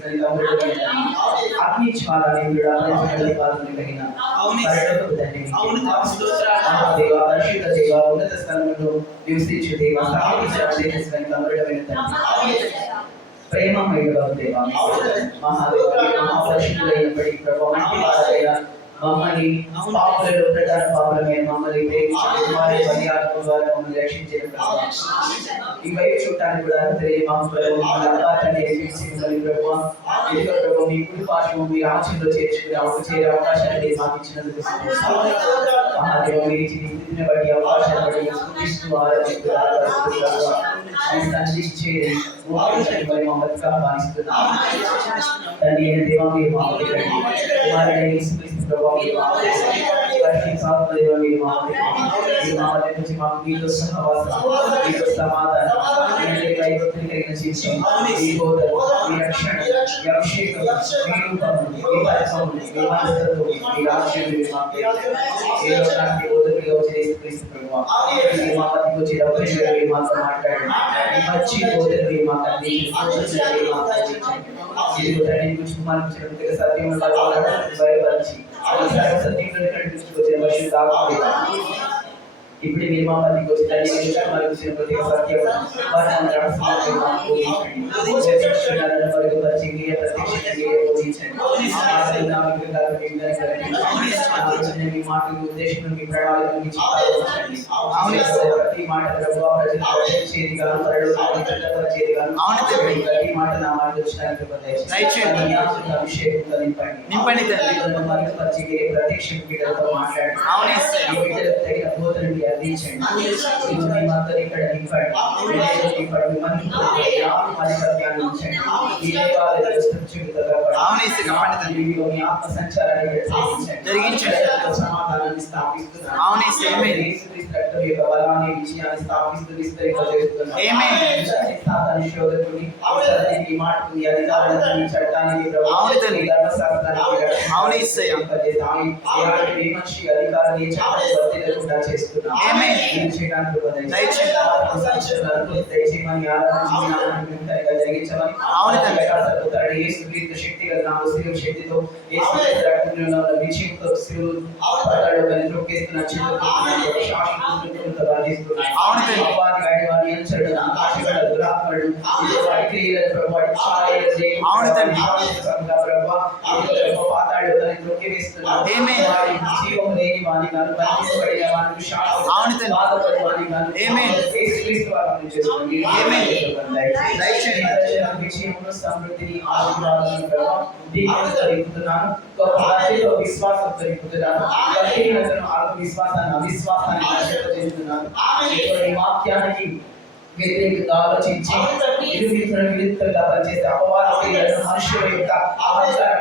చేసుకొని అగ్ని జ్వాలానిధుడా పరిశుద్ధ పాదములు కలిగిన పరలోకపు తండ్రి దేవ పరిశుద్ధ దేవ ఉన్నత స్థలంలో నివసించు దేవ చేసుకొని అమృతమైన తండ్రి ప్రేమమయుడుగా దేవా మహాదేవ మహాపరిశుద్ధులైనప్పటికీ ప్రభు మంచి వారైన మమ్మల్ని పాపులలో ప్రధాన పాపులమైన మమ్మల్ని ప్రేమించి వారి పర్యాటకం ద్వారా మమ్మల్ని రక్షించిన ఈ వైపు చూడటానికి కూడా ప్రభు మీ కుడి పాశము మీ రాజ్యంలో చేర్చుకుని చేరే అవకాశాన్ని మాకు ఇచ్చినందుకు మహాదేవ మీరు ఇచ్చిన బట్టి అవకాశాన్ని బట్టి సూచిస్తూ సంధించేది మమ్మల్ని ఆహ్వానిస్తున్నాం తండ్రి అయిన దేవా మీరు ఇప్పుడు మీరు మా మధ్యకి వచ్చి తల్లి వచ్చిన ప్రతి సత్యం మీ మాటలు ఉద్దేశం మీ ప్రణాళిక ప్రతి మాట ప్రతి మాట నా మాట నింపండి ప్రత్యక్ష మాట్లాడండి తగిన బోధనని అందించండి ఇక్కడ ఆత్మ సంచారాన్ని సమాధానాన్ని స్థాపిస్తున్నాను బలాన్ని విజయాన్ని స్థాపిస్తూ విస్తరింపజేస్తున్నాను మాటని అధికారాన్ని చట్టాన్ని శక్తితో సమృద్ధిని విశ్వాసంతో విశ్వాసాన్ని అవిశ్వాసాన్ని వాక్యానికి వ్యతిరేకంగా ఆలోచించి విరుద్ధంగా పనిచేసే అపవాద క్రియలను మనుషుల యొక్క అహంకార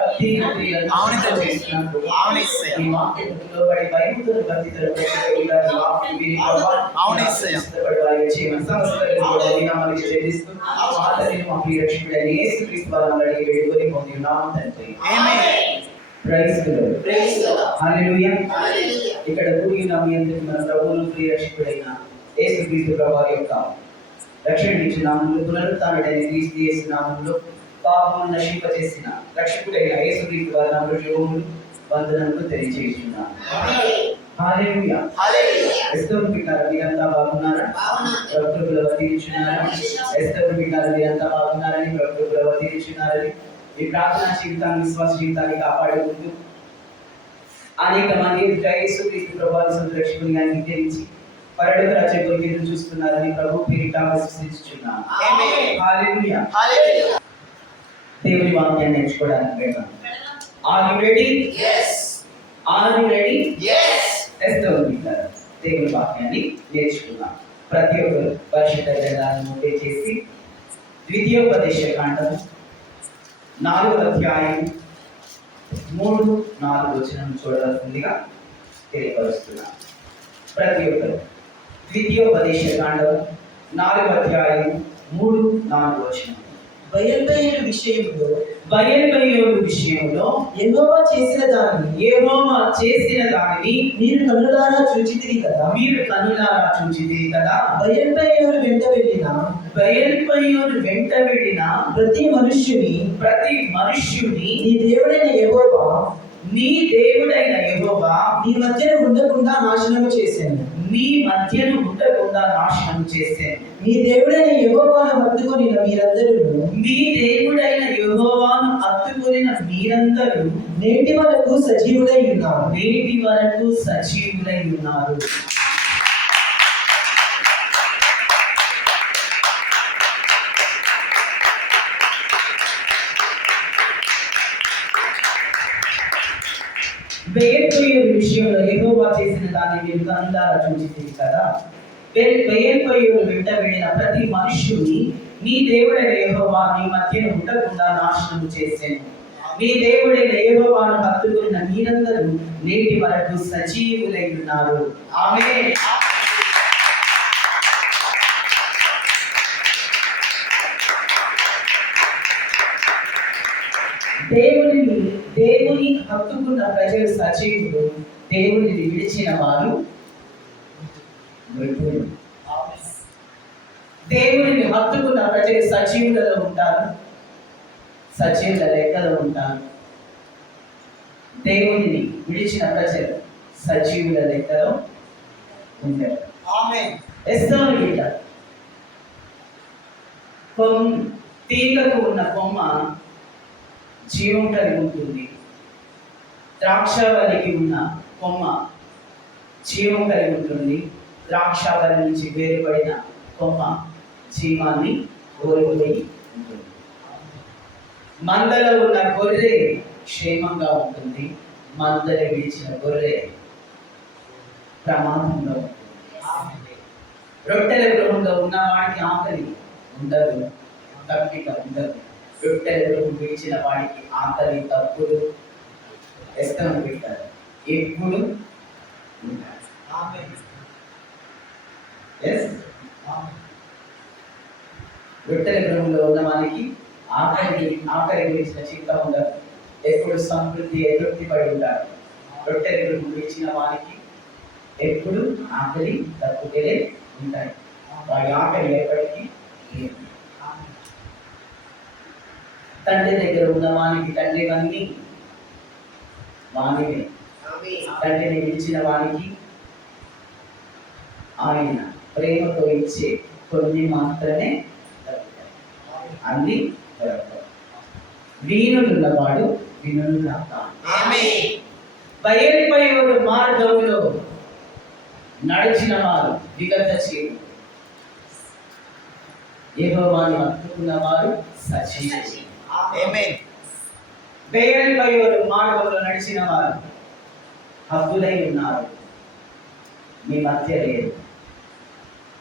ఇక్కడ కూడి మీ అందరికి మన ప్రభువును ప్రియరక్షకుడైన యేసుక్రీస్తు ప్రభువు యొక్క రక్షణ ఇచ్చిన నామములో పునరుత్థానుడైన క్రీస్తు యేసు నామములో పాపములను నశింపజేసిన రక్షకుడైన యేసుక్రీస్తు వారి నామములో శుభములు వందనములు తెలియజేస్తున్నాను. హల్లెలూయా. ఎస్తరు బిడ్డలారా మీరంతా బాగున్నారా? ప్రభువులో వర్ధిల్లుచున్నారా? ఎస్తరు బిడ్డలారా మీరంతా బాగున్నారని ప్రభువులో వర్ధిల్లుచున్నారని మీ ప్రార్థనా జీవితాన్ని విశ్వాస జీవితాన్ని కాపాడుకుంటూ అనేక మంది యేసుక్రీస్తు ప్రభువుని సొంత రక్షకునిగా అంగీకరించి పరలోక రాజ్యం ఎదురు చూస్తున్నారని ప్రభు పేరిట విశ్వసించుచున్నాను. ఆమేన్. హల్లెలూయా. హల్లెలూయా. దేవుని వాక్యాన్ని నేర్చుకోవడానికి వెళ్దాం. Are you ready? yes. Are you ready? yes. దేవుని వాక్యాన్ని నేర్చుకుందాం. ప్రతి ఒక్కరు పరిశుద్ధ గ్రంథాన్ని నోటే చేసి ద్వితీయోపదేశ కాండము 4వ అధ్యాయం 3-4 వచనం చూడవలసిందిగా తెలియపరుస్తున్నాను. ప్రతి ఒక్కరు ద్వితీయోపదేశ కాండము 4వ అధ్యాయం 3-4 వచనం బయలుబయలు విషయంలో యెహోవా చేసిన దానిని మీరు కన్నులారా చూచితిరి కదా. బయలుబయలు వెంట వెళ్ళిన ప్రతి మనుష్యుని నీ దేవుడైన యెహోవా నీ మధ్యన ఉండకుండా నాశనము చేశాను. నీ దేవుడైన యెహోవాను హత్తుకొనిన మీరందరూ నేటి వరకు సజీవులై ఉన్నారు. బయలుపోయే విషయంలో యెహోవా చేసిన దాన్ని మీరు కనులారా చూచితిరి కదా. బయలుపోయేరు వెంట వెళ్ళిన ప్రతి మనుష్యుని నీ దేవుడైన యెహోవా నీ మధ్యన ఉండకుండా నాశనం చేశాను. నీ దేవుడైన యెహోవాను హత్తుకొనిన మీరందరూ నేటి వరకు సజీవులై ఉన్నారు. ఆమేన్. దేవుని హత్తుకున్న ప్రజలు సజీవులు, దేవుని విడిచిన వారు మృతులు. దేవుని హత్తుకున్న ప్రజలు సజీవులలో ఉంటారు, సజీవుల లెక్కలో ఉంటారు. దేవుని విడిచిన ప్రజలు సజీవుల లెక్కలో ఉంటారు. ఎస్తోని బిడ్డ, తీగకు ఉన్న కొమ్మ జీవం కలిగి ఉంటుంది. ద్రాక్షావళికి ఉన్న కొమ్మ జీవం కలిగి ఉంటుంది. ద్రాక్షావళి నుంచి వేరుపడిన కొమ్మ జీవాన్ని కోల్పోయి ఉంటుంది. మందలో ఉన్న గొర్రె క్షేమంగా ఉంటుంది, మందరి విడిచిన గొర్రె ప్రమాదంలో ఉంటుంది. రొట్టెల గృహంలో ఉన్న వాడికి ఆకలి ఉండదు, తప్పిక ఉండదు. రొట్టెల గృహం విడిచిన వాడికి ఆకలి తప్పులు ఇష్టం పెట్టారు ఎప్పుడు రొట్టెల గృహంలో ఉన్న వానికి ఆకలి గురించిన చింత ఉండదు, ఎప్పుడు సమృద్ధి తృప్తి పడి ఉంటారు. రొట్టెల గృహం విడిచిన వానికి ఎప్పుడు ఆకలి తప్పులే ఉంటాయి, వాడి ఆకలి ఎప్పటికీ లేదు. తండ్రి దగ్గర ఉన్న వానికి తండ్రివన్నీ వానివే. తండ్రిని విడిచిన వానికి ఆయన ప్రేమతో ఇచ్చే కొన్ని మాత్రమే దొరుకుతాయి, అన్ని దొరకవు. వీణులున్నవాడు వినులు కాక. బయలుపోయేవాడు మార్గంలో నడిచిన వారు విగత చేరు, యెహోవాను హత్తుకున్న వారు సజీవులు. బయలుపోయేవాడు మార్గంలో నడిచిన వారు హద్దులై ఉన్నారు, మీ మధ్య లేదు.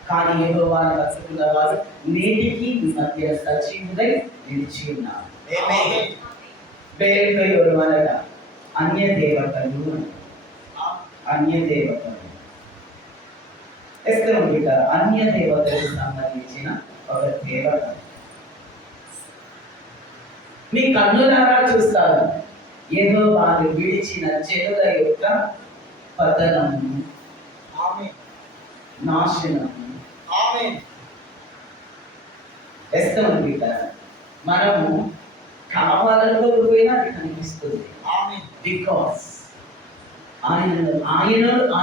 కానీ యెహోవాను హత్తుకున్న వారు నేటికి మీ మధ్య సజీవులై నిలిచి ఉన్నారు. బయలుపోయేవాడు అనగా అన్య దేవతలు. ఎస్తరు బిడ్డ, అన్య దేవతలకు సంబంధించిన ఒక దేవత మీ కన్నులారా చూస్తారు. ఏదో వారు విడిచిన చెడుల యొక్క పతనము, నాశనము. ఎస్తరు బిడ్డ, మనము కావాలనుకోకపోయినా అది కనిపిస్తుంది. బికాస్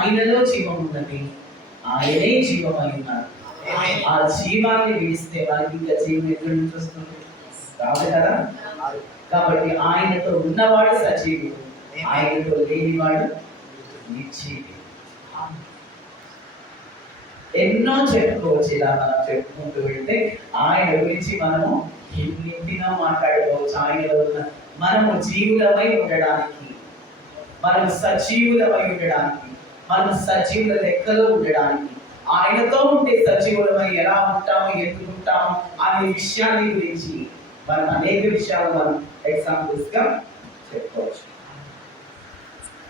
ఆయనలో జీవం ఉన్నది, ఆయనే జీవమై ఉన్నారు. ఆ జీవాన్ని విడిస్తే వారికి ఇంకా జీవం ఎక్కడి నుంచి వస్తుంది? కాదు కదా. కాబట్టి ఆయనతో ఉన్నవాడు సజీవుడు, ఆయనతో లేనివాడు నిశ్చీవుడు. ఎన్నో చెప్పుకోవచ్చు, ఇలా మనం చెప్పుకుంటూ వెళ్తే ఆయన గురించి మనము ఎన్నింటినో మాట్లాడుకోవచ్చు. ఆయనలో ఉన్న మనము జీవులమై ఉండడానికి, మనం సజీవులమై ఉండడానికి, మనం సజీవుల లెక్కలో ఉండడానికి, ఆయనతో ఉంటే సజీవులమై ఎలా ఉంటాము, ఎందుకు ఉంటాము అనే విషయాన్ని గురించి మనం అనేక విషయాలు మనం ఎగ్జాంపుల్స్ గా చెప్పుకోవచ్చు.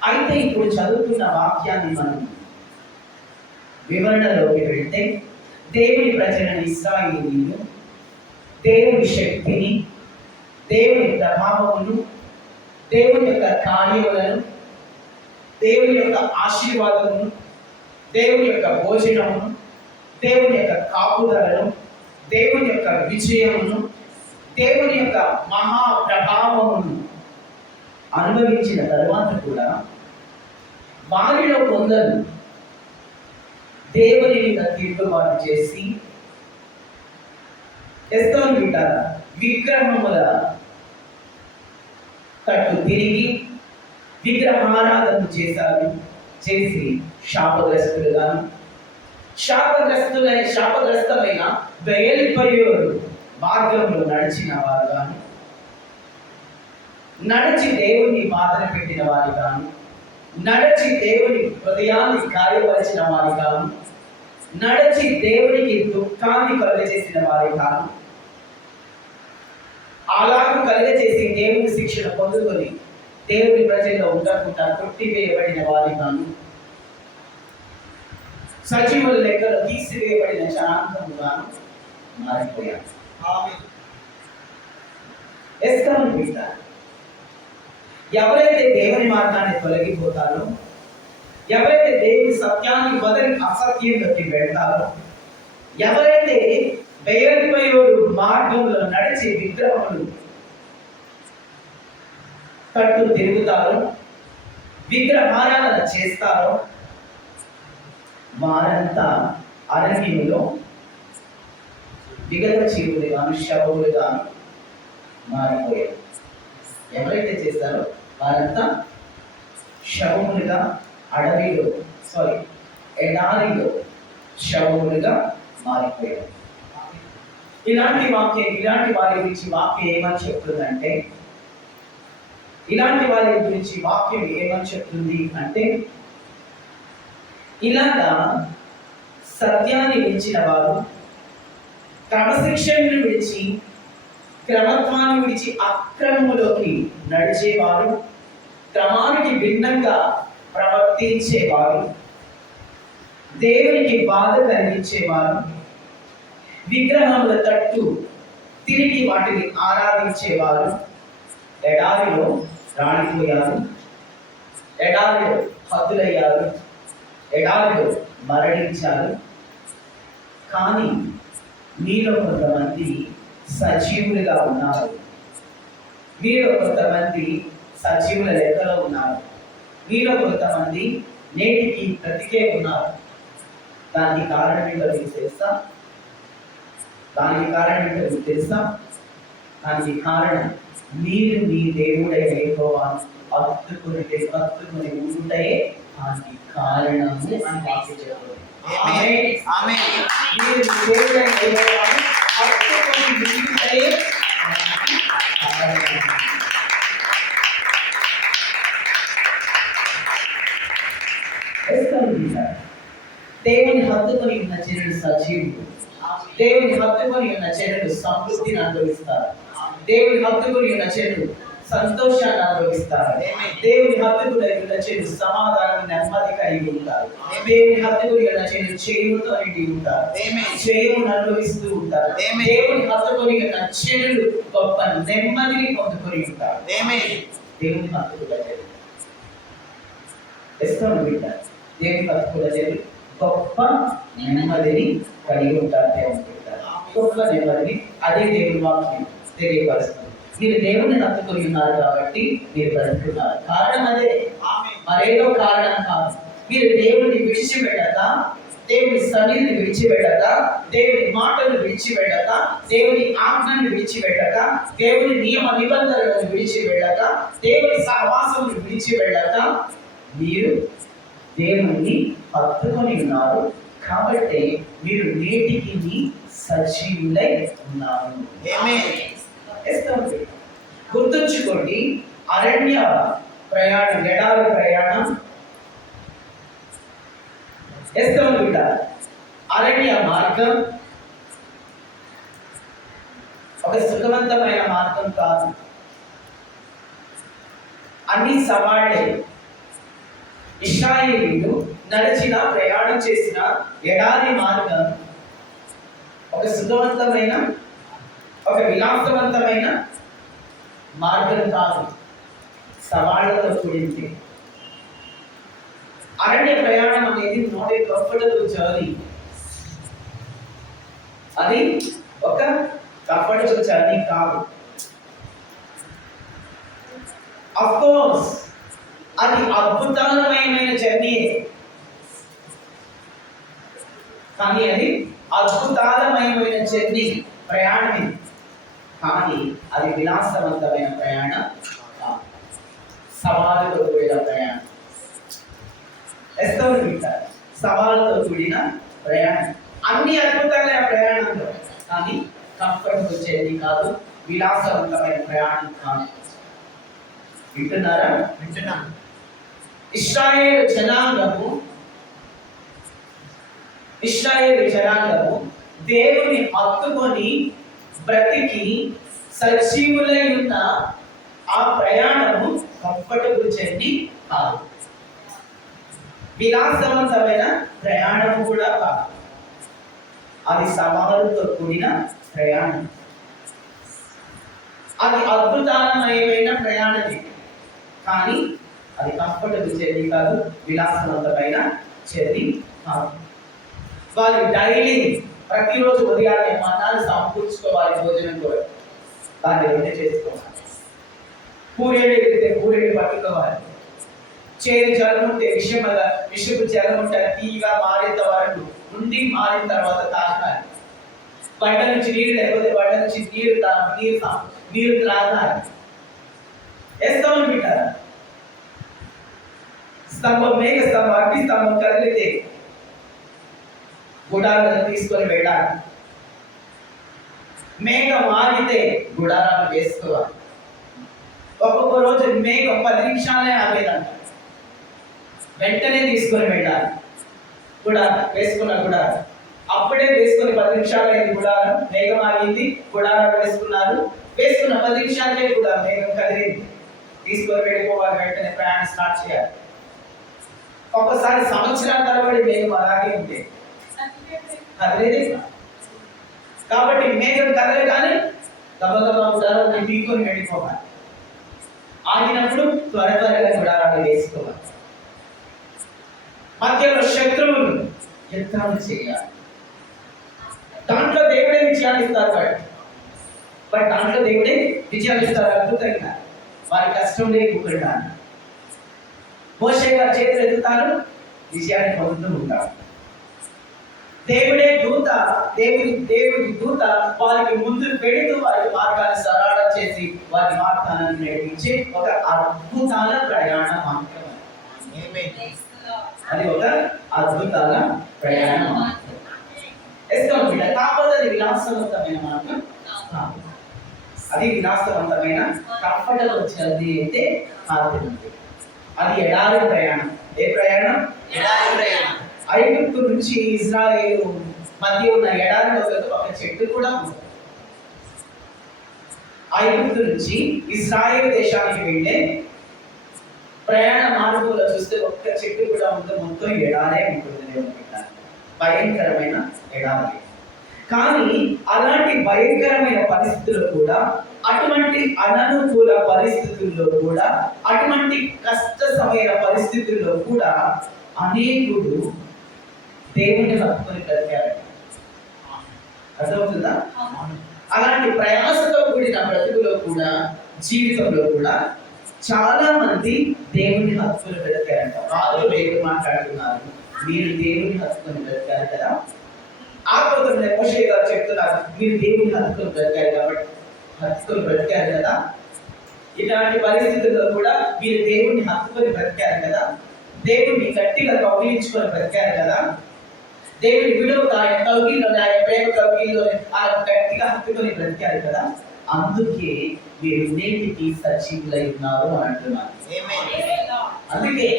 అయితే ఇప్పుడు చదువుతున్న వాక్యాన్ని మనం వివరణలోకి వెళ్తే, దేవుని ప్రజలైన ఇశ్రాయేలీయులు దేవుని శక్తిని, దేవుని ప్రభావమును, దేవుని యొక్క కార్యములను, దేవుని యొక్క ఆశీర్వాదమును, దేవుని యొక్క భోజనమును, దేవుని యొక్క కాపుదలను, దేవుని యొక్క విజయమును, దేవుని యొక్క మహా ప్రభావమును అనుభవించిన తరువాత కూడా వారిలో కొందరు దేవుని మీద తిరుగుబాటు చేసి ఎస్తోని వింటారా విగ్రహముల తట్టు తిరిగి విగ్రహారాధన చేసి శాపగ్రస్తమైన బయల్పయోరు మార్గంలో నడిచిన వారు గాను, నడిచి దేవుని బాధన పెట్టిన వారి గాను, నడిచి దేవుని హృదయాన్ని గాయపరిచిన వారి గాను, నడిచి దేవునికి దుఃఖాన్ని కలుగజేసిన వారి గాను, అలాగూ కలుగజేసి దేవుని శిక్షణ పొందుకొని దేవుని ప్రజల్లో ఉండకుండా కొట్టివేయబడిన వారి గాను, సజీవుల లెక్కలో తీసివేయబడిన జనాంగముగాను మారిపోయారు. ఎవరైతే దేవుని మార్గాన్ని తొలగిపోతారో, ఎవరైతే దేవుని సత్యాన్ని వదిలి అసత్యంలోకి వెళ్తారో, ఎవరైతే బయలుపోయేవారు మార్గంలో నడిచి విగ్రహములు తట్టు తిరుగుతారో, విగ్రహారాధన చేస్తారో, వారంతా అరణ్యంలో విగత జీవులుగాను శవములుగాను మారిపోయారు. ఎవరైతే చేస్తారో వారంతా శవములుగా ఎడారిలో శవములుగా మారిపోయారు. ఇలాంటి వారి గురించి వాక్యం ఏమని చెప్తుందంటే, ఇలాగా సత్యాన్ని విడిచిన వారు, క్రమశిక్షణను విడిచి క్రమత్వాన్ని విడిచి అక్రమములోకి నడిచేవారు, క్రమానికి భిన్నంగా ప్రవర్తించేవారు, దేవునికి బాధ కలిగించేవారు, విగ్రహముల తట్టు తిరిగి వాటిని ఆరాధించేవారు ఎడారిలో రాణిపోయారు, ఎడారిలో హతులయ్యారు, ఎడారిలో మరణించారు. కానీ మీలో కొంతమంది సజీవులుగా ఉన్నారు, మీలో కొంతమంది సజీవుల లెక్కలో ఉన్నారు, మీలో కొంతమంది నేటికి బ్రతికే ఉన్నారు. దానికి కారణం ఏంటో మీకు తెలుసా? దానికి కారణం మీరు మీ దేవుడైన యెహోవాను హత్తుకొని ఉండుటయే దానికి కారణము అని వాక్యం చెప్తుంది. మీరు మీ దేవుడైన యెహోవాను హత్తుకొని ఉండుటయే కారణము. దేవుని హత్తుకొని ఉన్న చెరుడు సజీవుడు, దేవుని హత్తుకొని ఉన్న చెరుడు సమృద్ధిని అనుభవిస్తారు, దేవుని హత్తుకొని ఉన్న చెరుడు సంతోషాన్ని అనుభవిస్తారు, దేవుని హత్తుకుని ఉన్న చెడు సమాధానం నెమ్మది కలిగి ఉంటారు, దేవుని హత్తుకుని ఉన్న చెడు చేయుతో నిండి ఉంటారు, చేయును అనుభవిస్తూ ఉంటారు, దేవుని హత్తుకొని ఉన్న చెడు గొప్ప నెమ్మదిని పొందుకొని ఉంటారు. దేవుని హత్తుకుల చెడు దేవుని హత్తుకుల చెడు గొప్ప నెమ్మదిని కలిగి ఉంటారు. గొప్ప నెమ్మదిని అదే దేవుని వాక్యం తెలియపరుస్తుంది. మీరు దేవుని హత్తుకొని ఉన్నారు కాబట్టి మీరు బ్రతుకున్నారు. కారణం అదే, మరేదో కారణం కాదు. మీరు దేవుని విడిచిపెట్టక, దేవుని సన్నిధిని విడిచిపెట్టక, దేవుని మాటలు విడిచిపెట్టక, దేవుని ఆజ్ఞను విడిచిపెట్టక, దేవుని నియమ నిబంధనలను విడిచిపెట్టక, దేవుని సహవాసమును విడిచిపెట్టక మీరు దేవుని హత్తుకొని ఉన్నారు. కాబట్టి మీరు నేటికి సజీవులై ఉన్నారు. గుర్తుంచుకోండి, అరణ్య ప్రయాణం, ఎడారి ప్రయాణం బిడ్డ, అరణ్య మార్గం ఒక సుఖవంతమైన మార్గం కాదు. అన్ని సవాళ్లే. ఇశ్రాయేలీయులు నడిచిన ప్రయాణం చేసిన ఎడారి మార్గం ఒక సుఖవంతమైన ఒక విలాసవంతమైన మార్గం కాదు, సవాళ్లతో కూడింది. అరణ్య ప్రయాణం అనేది నాట్ ఏ కంఫర్టబుల్ జర్నీ. అది ఒక కంఫర్టబుల్ జర్నీ కాదు. అఫ్ కోర్స్ అది అద్భుతమైన జర్నీ, కానీ అది అద్భుతమైన జర్నీ, ప్రయాణమే. కానీ అది విలాసవంతమైన ప్రయాణం కాదు, సవాలుతో కూడిన ప్రయాణం. సవాలుతో కూడిన ప్రయాణం. అన్ని అద్భుతమైన ప్రయాణంలో, కానీ కంఫర్టబుల్ జర్నీ కాదు, విలాసవంతమైన ప్రయాణం కాదు. వింటున్నారా? వింటున్నాను. ఇశ్రాయేలు జనాంగము దేవుని హత్తుకొని బ్రతికి సజీవులై ఉన్న ఆ ప్రయాణము కంఫర్టబుల్ జర్నీ కాదు, విలాసవంతమైన ప్రయాణం కూడా కాదు. అది సవాలుతో కూడిన ప్రయాణం. అది అద్భుతమైన ప్రయాణమే, కానీ అది కంఫర్టబుల్ జర్నీ కాదు, విలాసవంతమైన జర్నీ కాదు. వారి డైలీ ప్రతిరోజు ఉదయాన్నే మన్నాలు సమకూర్చుకోవాలి, భోజనం కూడా దాన్ని వంట చేసుకోవాలి. పూరేడు ఎగిరితే పూరేడు పట్టుకోవాలి. చేదు జలం ఉంటే విషపు జలం ఉంటే తీగా మారేంత వరకు ఉండి మారిన తర్వాత తాగాలి. బండ నుంచి నీరు లేకపోతే బండ నుంచి నీరు త్రాగాలి. వేస్తామని పెట్టారు. స్తంభం, మేఘ స్తంభం, అగ్ని స్తంభం కదిలితే గుడారాలను తీసుకొని వెళ్ళాలి. మేఘం ఆగితే గుడారాలు వేసుకోవాలి. ఒక్కొక్క రోజు మేఘం 10 నిమిషాలే ఆగేదంట, వెంటనే తీసుకొని వెళ్ళాలి. గుడారం వేసుకున్నారు. అప్పుడే వేసుకొని 10 నిమిషాలు అయింది గుడారం, మేఘం ఆగింది, గుడారాలు వేసుకున్నారు. వేసుకున్న 10 నిమిషాలకే కూడా మేఘం కదిలింది, తీసుకొని వెళ్ళిపోవాలి. వెంటనే ప్రయాణం స్టార్ట్ చేయాలి. ఒక్కసారి సంవత్సరాల తరబడి మేఘం అలాగే ఉంటే కదిలేదే. కాబట్టి మేఘం కదలగానే గబగబా గుడారాన్ని పీక్కొని వెళ్ళిపోవాలి. ఆగినప్పుడు త్వరగా గుడారాలు వేసుకోవాలి. మధ్యలో శత్రువులు యుద్ధాలు చేయాలి. దాంట్లో దేవుడే విజయాలు ఇస్తారు. బట్ దాంట్లో దేవుడే విజయాలు ఇస్తారు అద్భుతంగా. వారి కష్టం లేకుండా మోషే గారి చేతులు ఎత్తుతారు, విజయాన్ని పొందుతూ ఉంటారు. దేవుడి దూత వారికి ముందు పెడుతూ వారి మార్గాన్ని సరళం చేసి వారి మార్గాన్ని నడిపించే ఒక అద్భుతాల ప్రయాణం మాత్రమే. అది ఒక అద్భుతాల ప్రయాణం. కాకపోతే అది విలాసవంతమైన మార్గం కాదు. అది విలాసవంతమైన కంఫర్టబుల్ జర్నీ అయితే కాదు. అది ఎడారి ప్రయాణం. ఏ ప్రయాణం? ఎడారి ప్రయాణం. ఐగుప్తు నుంచి ఇజ్రాయేలు మధ్య ఉన్న ఎడారిలో ఒక చెట్టు కూడా ఉంది. ఐగుప్తు నుంచి ఇజ్రాయేల్ దేశానికి వెళ్ళే ప్రయాణ మార్గంలో చూస్తే ఒక్క చెట్టు కూడా ఉందో, మొత్తం ఎడారే ఉంటుంది. భయంకరమైన ఎడారి. కానీ అలాంటి భయంకరమైన పరిస్థితుల్లో కూడా, అటువంటి అననుకూల పరిస్థితుల్లో కూడా, అటువంటి కష్టమైన పరిస్థితుల్లో కూడా అనేకుడు దేవుని హత్తుకొని బ్రతికారు. అర్థమవుతుందా? అలాంటి ప్రయాసతో కూడిన బ్రతుకులో కూడా, జీవితంలో కూడా చాలా మంది దేవుని హత్తుకొని బ్రతికారంట. వాళ్ళు దేవుడు మాట్లాడుతున్నారు, మీరు దేవుని హత్తుకొని బ్రతికారు కదా. ఆత్మతో మోషే గారు చెప్తున్నారు, మీరు దేవుని హత్తుకొని బ్రతికారు కాబట్టి హత్తుకొని బ్రతికారు కదా. ఇలాంటి పరిస్థితుల్లో కూడా మీరు దేవుని హత్తుకొని బ్రతికారు కదా. దేవుడిని గట్టిగా కౌగిలించుకొని బ్రతికారు కదా. దేవుని విడువ ఆయన కౌగిల్లో, ఆయన ప్రేమ కౌగిల్లో ఆయన గట్టిగా హత్తుకొని బ్రతికారు కదా. అందుకే మీరు నేటికి సజీవులై ఉన్నారు అని అంటున్నారు. అందుకే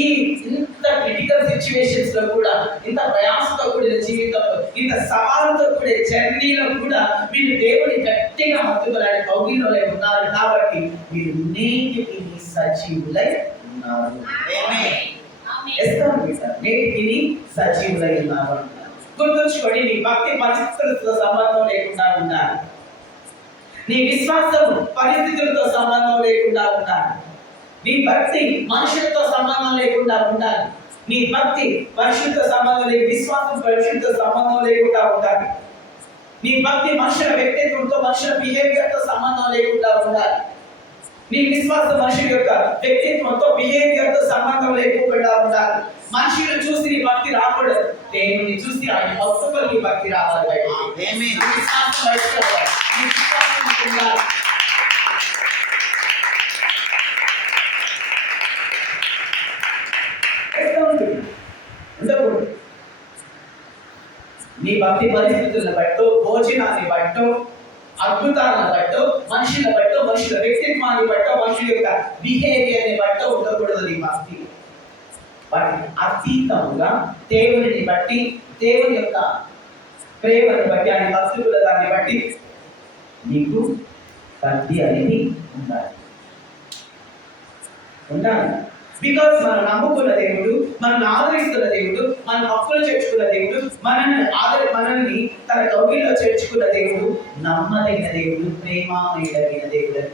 ఈ ఇంత క్రిటికల్ సిచ్యువేషన్స్ లో కూడా, ఇంత ప్రయాసంతో కూడిన జీవితంలో, ఇంత సవాలుతో కూడిన జర్నీలో కూడా మీరు దేవుని గట్టిగా హత్తుకొని ఆయన కౌగిల్లో ఉన్నారు కాబట్టి మీరు నేటికి సజీవులై ఉన్నారు. నేటికి సజీవులై ఉన్నారు. గుర్తుంచుకోండి, నీ భక్తి పరిస్థితులతో సంబంధం లేకుండా ఉండాలి. నీ విశ్వాసం పరిస్థితులతో సంబంధం లేకుండా ఉండాలి. నీ భక్తి మనుషులతో సంబంధం లేకుండా ఉండాలి. నీ భక్తి మనుషులతో సంబంధం లేక విశ్వాసం మనుషులతో సంబంధం లేకుండా ఉండాలి. నీ భక్తి మనుషుల వ్యక్తిత్వంతో మనుషుల బిహేవియర్తో సంబంధం లేకుండా ఉండాలి. నీ విశ్వాసం మనుషుల యొక్క వ్యక్తిత్వంతో బిహేవియర్తో సంబంధం లేకుండా ఉండాలి. మనుషులు చూసి నీ భక్తి రాకూడదు, దేవుని చూసి ఆయన భక్తులు నీ భక్తి రావాలి. విశ్వాసం బయటకు రావాలి. నీ విశ్వాసం ఉండాలి. ఉండకూడదు. నీ భక్తి పరిస్థితులను బట్టో, భోజనాన్ని బట్టో, అద్భుతాలను బట్టో, మనుషుల బట్టో, మనుషుల వ్యక్తిత్వాన్ని బట్టో, మనుషుల యొక్క బిహేవియర్ని బట్టో ఉండకూడదు నీ భక్తి. వాటి అతీతంగా దేవుని బట్టి, దేవుని యొక్క ప్రేమను బట్టి, ఆయన భక్తుల దాన్ని బట్టి నీకు భక్తి అనేది ఉండాలి. బికాస్ మనం నమ్ముకున్న దేవుడు, మనల్ని ఆదరిస్తున్న దేవుడు, మన హక్కులు చేర్చుకున్న దేవుడు, మనల్ని తన కౌగిల్లో చేర్చుకున్న దేవుడు, నమ్మదగిన దేవుడు, ప్రేమమయుడైన దేవుడు అని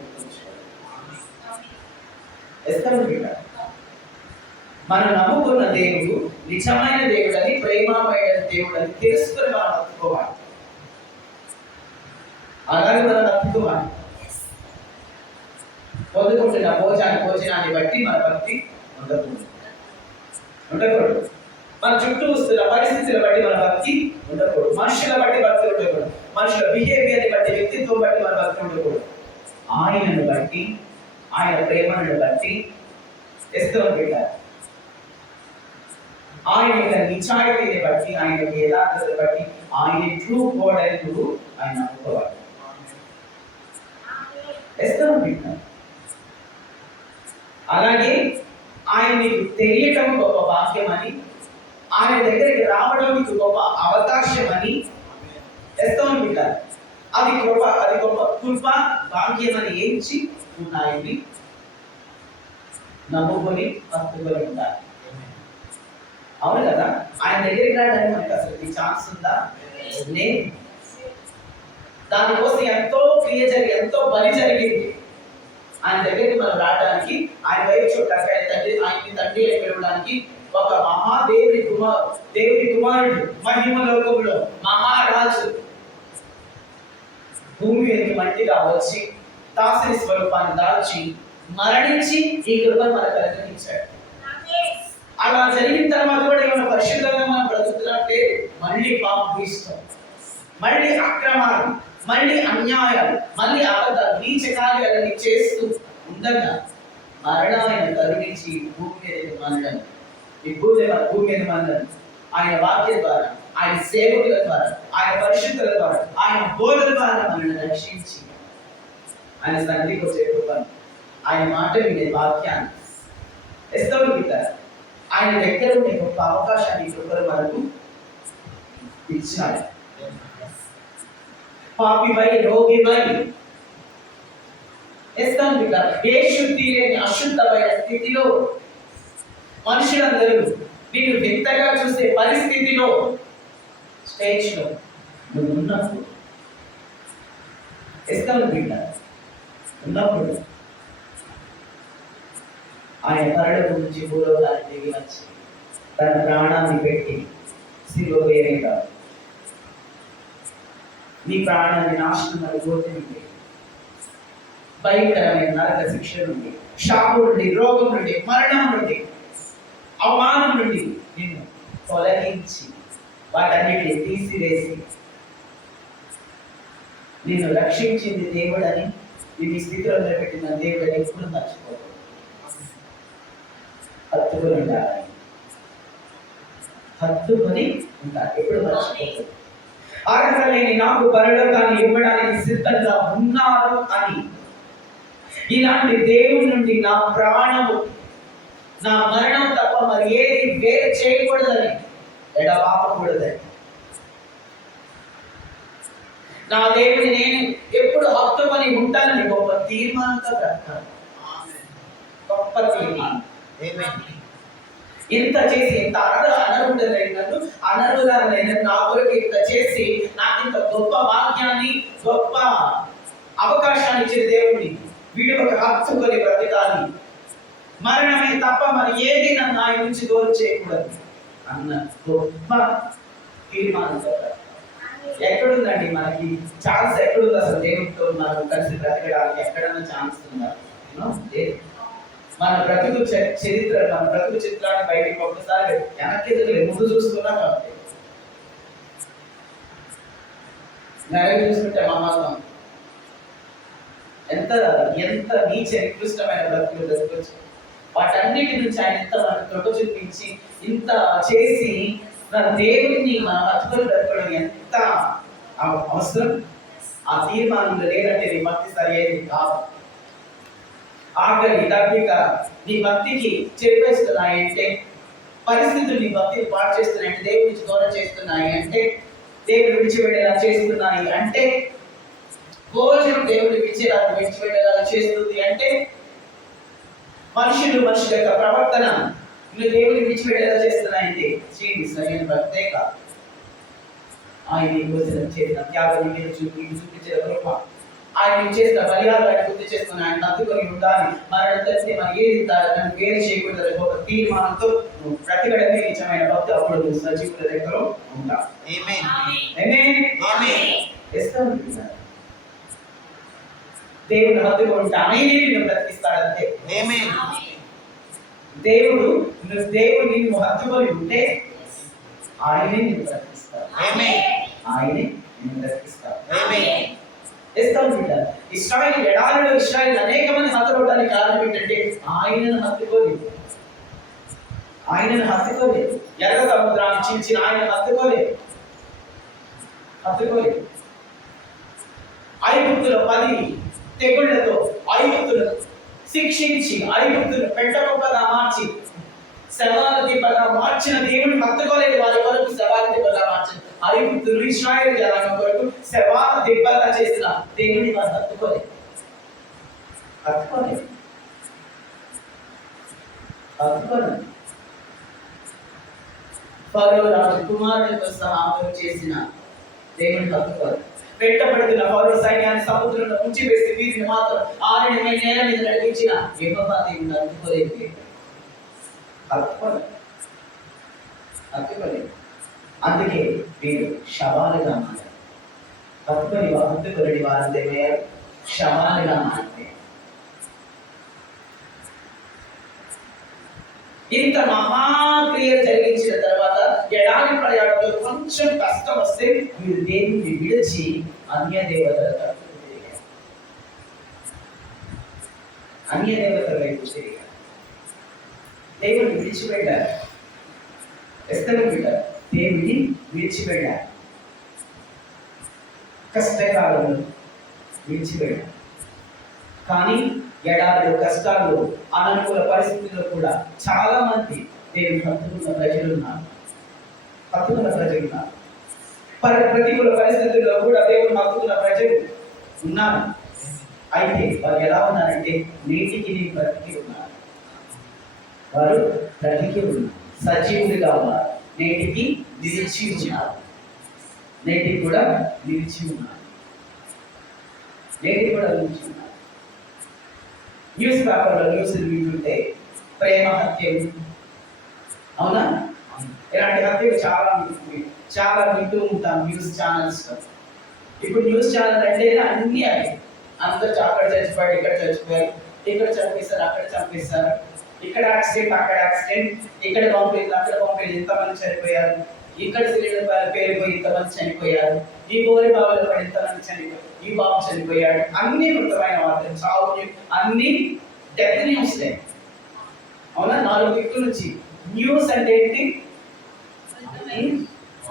మనం నమ్ముకున్న దేవుడు నిజమైన దేవుడు అని, ప్రేమమయుడైన దేవుడు అని తెలుసుకుని మనం నమ్ముకోవాలి. అలాగే మనం నమ్ముకోవాలి. పొందుకుంటున్న భోజనాన్ని బట్టి మన భక్తి ఉండకూడదు. మన చుట్టూ వస్తున్న పరిస్థితుల బట్టి మన భక్తి ఉండకూడదు. మనుషుల బట్టి భక్తి ఉండకూడదు. మనుషుల బిహేవియర్ని బట్టి, వ్యక్తిత్వం బట్టి మన భక్తి ఉండకూడదు. ఆయనను బట్టి, ఆయన ప్రేమను బట్టి ఇష్టం పెట్టాలి. ఆయన యొక్క నిజాయితీని బట్టి, ఆయన యొక్క యథార్థతను బట్టి, ఆయన ట్రూ గాడ్ అని ఆయన అనుకోవాలి. ఇష్టం పెట్టాలి. అలాగే ఆయన నీకు తెలియటం గొప్ప భాగ్యం అని, ఆయన దగ్గరికి రావడం నీకు గొప్ప అవకాశం అని పెట్టాలి. అది గొప్ప కృప భాగ్యం అని ఏంచి ఉన్నాయని నమ్ముకొని భక్తుకొని ఉండాలి. అవును కదా? ఆయన దగ్గరికి రావడానికి మనకి అసలు ఈ ఛాన్స్ ఉందా? లేదు. దానికోసం ఎంతో క్రియ జరిగి, ఎంతో బలి జరిగింది. ఆయన దగ్గరికి మనం రావడానికి, ఆయన వైపు చూడటానికి, ఆయన్ని తండ్రి అని పిలవడానికి ఒక దేవుని కుమారుడు, మహిమ లోకంలో మహారాజు భూమి మీద మట్టిగా వచ్చి దాసుని స్వరూపాన్ని దాల్చి మరణించి ఈ కృపను మనకు అనుగ్రహించాడు. అలా జరిగిన తర్వాత కూడా ఏమైనా పరిశుద్ధంగా మనం బ్రతుకుతున్నట్టే మళ్ళీ పాపం ఇష్టం, మళ్ళీ అక్రమాలు, మళ్ళీ అన్యాయాలు, మళ్ళీ అబద్ధాలు, నీచ కార్యాలని చేస్తూ ఉండగా మరణమైన కరుణించి భూమి మీద మనడం, ఈ భూమి మీద మనడం ఆయన వాక్యం ద్వారా, ఆయన సేవకుల ద్వారా, ఆయన పరిశుద్ధుల ద్వారా, ఆయన బోధల ద్వారా మనల్ని రక్షించి ఆయన సన్నిధికి వచ్చే కృపను, ఆయన మాట వినే వాక్యాన్ని ఇస్తారు. ఆయన దగ్గర ఉండే గొప్ప అవకాశాన్ని కృపను మనకు ఇచ్చాడు. పాపివై, రోగివై, ఏ శుద్ధి లేని అశుద్ధమైన స్థితిలో మనుషులందరూ నిన్ను వింతగా చూసే పరిస్థితిలో స్టేజ్లో నువ్వు ఉన్నప్పుడు ఉన్నప్పుడు ఆయన పరలోకం నుంచి భూలోకానికి దిగి వచ్చి తన ప్రాణాన్ని పెట్టి శిలువ వేయగా నీ ప్రాణాన్ని నాశనం అనుభూతి, భయంకరమైన నరక శిక్ష నుండి, శాపం నుండి, రోగం నుండి, మరణం నుండి, అవమానం నుండి నిన్ను తొలగించి వాటన్నిటిని తీసివేసి నిన్ను రక్షించింది దేవుడని, నిన్ను స్థితిలో పెట్టిన దేవుడని ఎప్పుడు మర్చిపోదు. హత్తుకొని ఉండాలి, హత్తుకొని ఉండాలి, ఎప్పుడు మర్చిపోదు. అర్హత లేని నాకు పరలోకాన్ని ఇవ్వడానికి సిద్ధంగా ఉన్నారు అని, ఇలాంటి దేవుడి నుండి నా ప్రాణము, నా మరణం తప్ప మరి ఏది వేరే చేయకూడదని, ఎడబాపకూడదని, నా దేవుని నేను ఎప్పుడు హత్తుకొని ఉంటానని గొప్ప తీర్మానంతో బ్రతకాలి. గొప్ప తీర్మానం. ఇంత చేసి, ఇంత అనర్హులైన నా కొరకు ఇంత చేసి నాకు ఇంత గొప్ప భాగ్యాన్ని, గొప్ప అవకాశాన్ని ఇచ్చిన దేవుడిని విడువక హత్తుకొని బ్రతకాలి, మరణమే తప్ప మరి ఏది నన్ను ఆయన నుంచి దూరం చేయకూడదు అన్న గొప్ప తీర్మానం చెప్పారు. ఎక్కడుందండి మనకి ఛాన్స్? ఎక్కడుంది అసలు దేవుడితో మనం కలిసి బ్రతకడానికి? ఎక్కడన్నా ఛాన్స్ ఉందా? లేదు. మన బ్రతుకు చరిత్ర, మన బ్రతుకు చిత్రాన్ని బయటికి ఒక్కసారి వెనక్కి ముందు చూసుకున్నా కాబట్టి నగలు చూసుకుంటే మమ్మల్ని ఎంత ఎంత నీచ నికృష్టమైన బ్రతుకులు బ్రతకొచ్చు. వాటన్నిటి నుంచి ఆయన ఎంత మనకు తొడ చూపించి ఇంత చేసి మన దేవుడిని మన హత్తుకొని బ్రతకడం ఎంత అవసరం. ఆ తీర్మానంలో లేదంటే నీ భక్తి సరైనది కాదు. ఆకలి, దప్పిక నీ భక్తికి చెప్పేస్తున్నాయి అంటే, పరిస్థితులు నీ భక్తిని పాటు చేస్తున్నాయి అంటే, దేవుడి నుంచి దూరం చేస్తున్నాయి అంటే, దేవుడు విడిచిపెట్టేలా చేస్తున్నాయి అంటే, భోజనం దేవుడు విడిచిపెట్టేలా చేస్తుంది అంటే, మనుషుల యొక్క ప్రవర్తన నువ్వు దేవుడిని విడిచిపెట్టేలా చేస్తున్నాయంటే చేయండి సరైన భక్తే కాదు. ఆయన భోజనం చేసిన త్యాగం చూపించిన కృప, ఆయన చేసిన బలియాలను గుర్తు చేసుకుని ఆయన హత్తుకొని ఉండాలి. మరణం తెలిసి మనం ఏది నన్ను వేరు చేయకూడదు ఒక తీర్మానంతో నువ్వు బ్రతకడమే నిజమైన భక్తి. అప్పుడు నువ్వు సజీవుల దగ్గర ఉంటావు. దేవుని హత్తుకొని ఉంటే ఆయనే నిన్ను బ్రతికిస్తాడంతే. దేవుడు నిన్ను హత్తుకొని ఉంటే ఆయనే నిన్ను బ్రతికిస్తాడు. ఆయనే నిన్ను బ్రతికిస్తాడు. ఇశ్రాయేలు ఎడారిలో ఇశ్రాయేలు అనేక మంది హత్తుకోవడానికి కారణం ఏంటంటే ఆయనను హత్తుకోలేదు. ఎర్ర సముద్రాన్ని చించిన ఆయన హత్తుకోలేదు. ఐగుప్తులో 10 తెగుళ్లతో ఐగుప్తులను శిక్షించి ఐగుప్తులను పెట్టగొప్పగా మార్చి శవాల దిబ్బగా మార్చిన దేవుని హత్తుకోలేదు. వారి కొరకు శవాల దిబ్బగా మార్చిన ఐగుప్తులు ఇశ్రాయేలు జనాంగం కొరకు శవాల దిబ్బగా చేసిన దేవుని వారు హత్తుకోలేదు. ఫరో రాజు కుమారునితో సహా చేసిన దేవుని హత్తుకోలేదు. పెట్టబడుతున్న ఫరో సైన్యాన్ని సముద్రంలో ముంచివేసి వీరిని మాత్రం ఆరిని నేల మీద నడిపించిన యెహోవా దేవుని హత్తుకోలేదు. అందుకే వీరు శవాలుగా మారారు. హత్తుకొని వారు శవాలుగా మారితే ఇంత మహాక్రియలు జరిగించిన తర్వాత ఎడారి ప్రయాణంలో కొంచెం కష్టం వస్తే మీరు దేవుని విడిచి అన్య దేవతల వైపు తిరిగారు. దేవుని విడిచిపెట్టారు. దేవుని విడిచిపెట్టారు. కష్టకాలంలో విడిచిపెట్టారు. కానీ ఎడారిలో కష్టాలు అననుకూల పరిస్థితుల్లో కూడా చాలా మంది దేవుని హత్తుకున్న ప్రజలు ఉన్నారు. ప్రతికూల పరిస్థితుల్లో కూడా దేవుని హత్తుకున్న ప్రజలు ఉన్నారు. అయితే వారు ఎలా ఉన్నారంటే నేటికి బ్రతికి ఉన్నారు. వారు బ్రతికి ఉన్నారు, సజీవులుగా ఉన్నారు. నేటికి నిలిచి ఉన్నారు. నేటికి కూడా నిలిచి ఉన్నారు. న్యూస్ పేపర్లో న్యూస్ వింటుంటే ప్రేమ హత్యలు, అవునా? ఇలాంటి హత్యలు చాలా వింటూ ఉంటాం న్యూస్ ఛానల్స్. ఇప్పుడు న్యూస్ ఛానల్ అంటే అన్నీ అవి. అందరూ అక్కడ చచ్చిపోయారు, ఇక్కడ చచ్చిపోయారు, ఇక్కడ చంపేస్తారు, అక్కడ చంపేస్తారు, ఇక్కడ యాక్సిడెంట్, అక్కడ యాక్సిడెంట్, ఇక్కడ పంపేది, అక్కడ పంపేది, ఇంతమంది చనిపోయారు, ఇక్కడ సిలిండర్ పేలిపోయి ఇంతమంది చనిపోయారు, ఈ బోరి బావులో పడి ఇంతమంది చనిపోయారు, ఈ బాబు చనిపోయాడు. అన్ని మృతమైన వార్తలు, చావు, అన్ని డెత్ న్యూస్. అవునా? 4 దిక్కుల నుంచి న్యూస్ అంటే ఏంటి?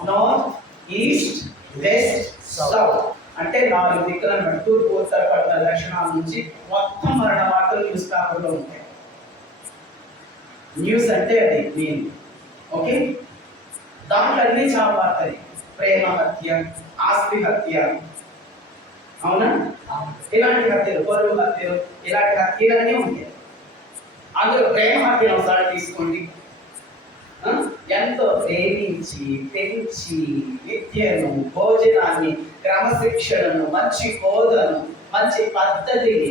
నార్త్, ఈస్ట్, వెస్ట్, సౌత్ అంటే 4 దిక్కులు అన్నమాట. తూర్పు, ఉత్తర, పడమర, దక్షిణాల నుంచి మొత్తం మరణ వార్తలు న్యూస్ పేపర్లో ఉంటాయి. న్యూస్ అంటే అది నేను. ఓకే, దాంట్లో అన్ని చాలా వార్తలు. ప్రేమ హత్య, ఆస్తి హత్య, అవునా? ఇలాంటి హత్యలు, పరువు హత్యలు, ఇలాంటి హత్యలన్నీ ఉంటాయి. అందులో ప్రేమ హత్యను ఒకసారి తీసుకోండి. ఎంతో ప్రేమించి పెంచి విద్యను, భోజనాన్ని, క్రమశిక్షణను, మంచి బోధను, మంచి పద్ధతిని,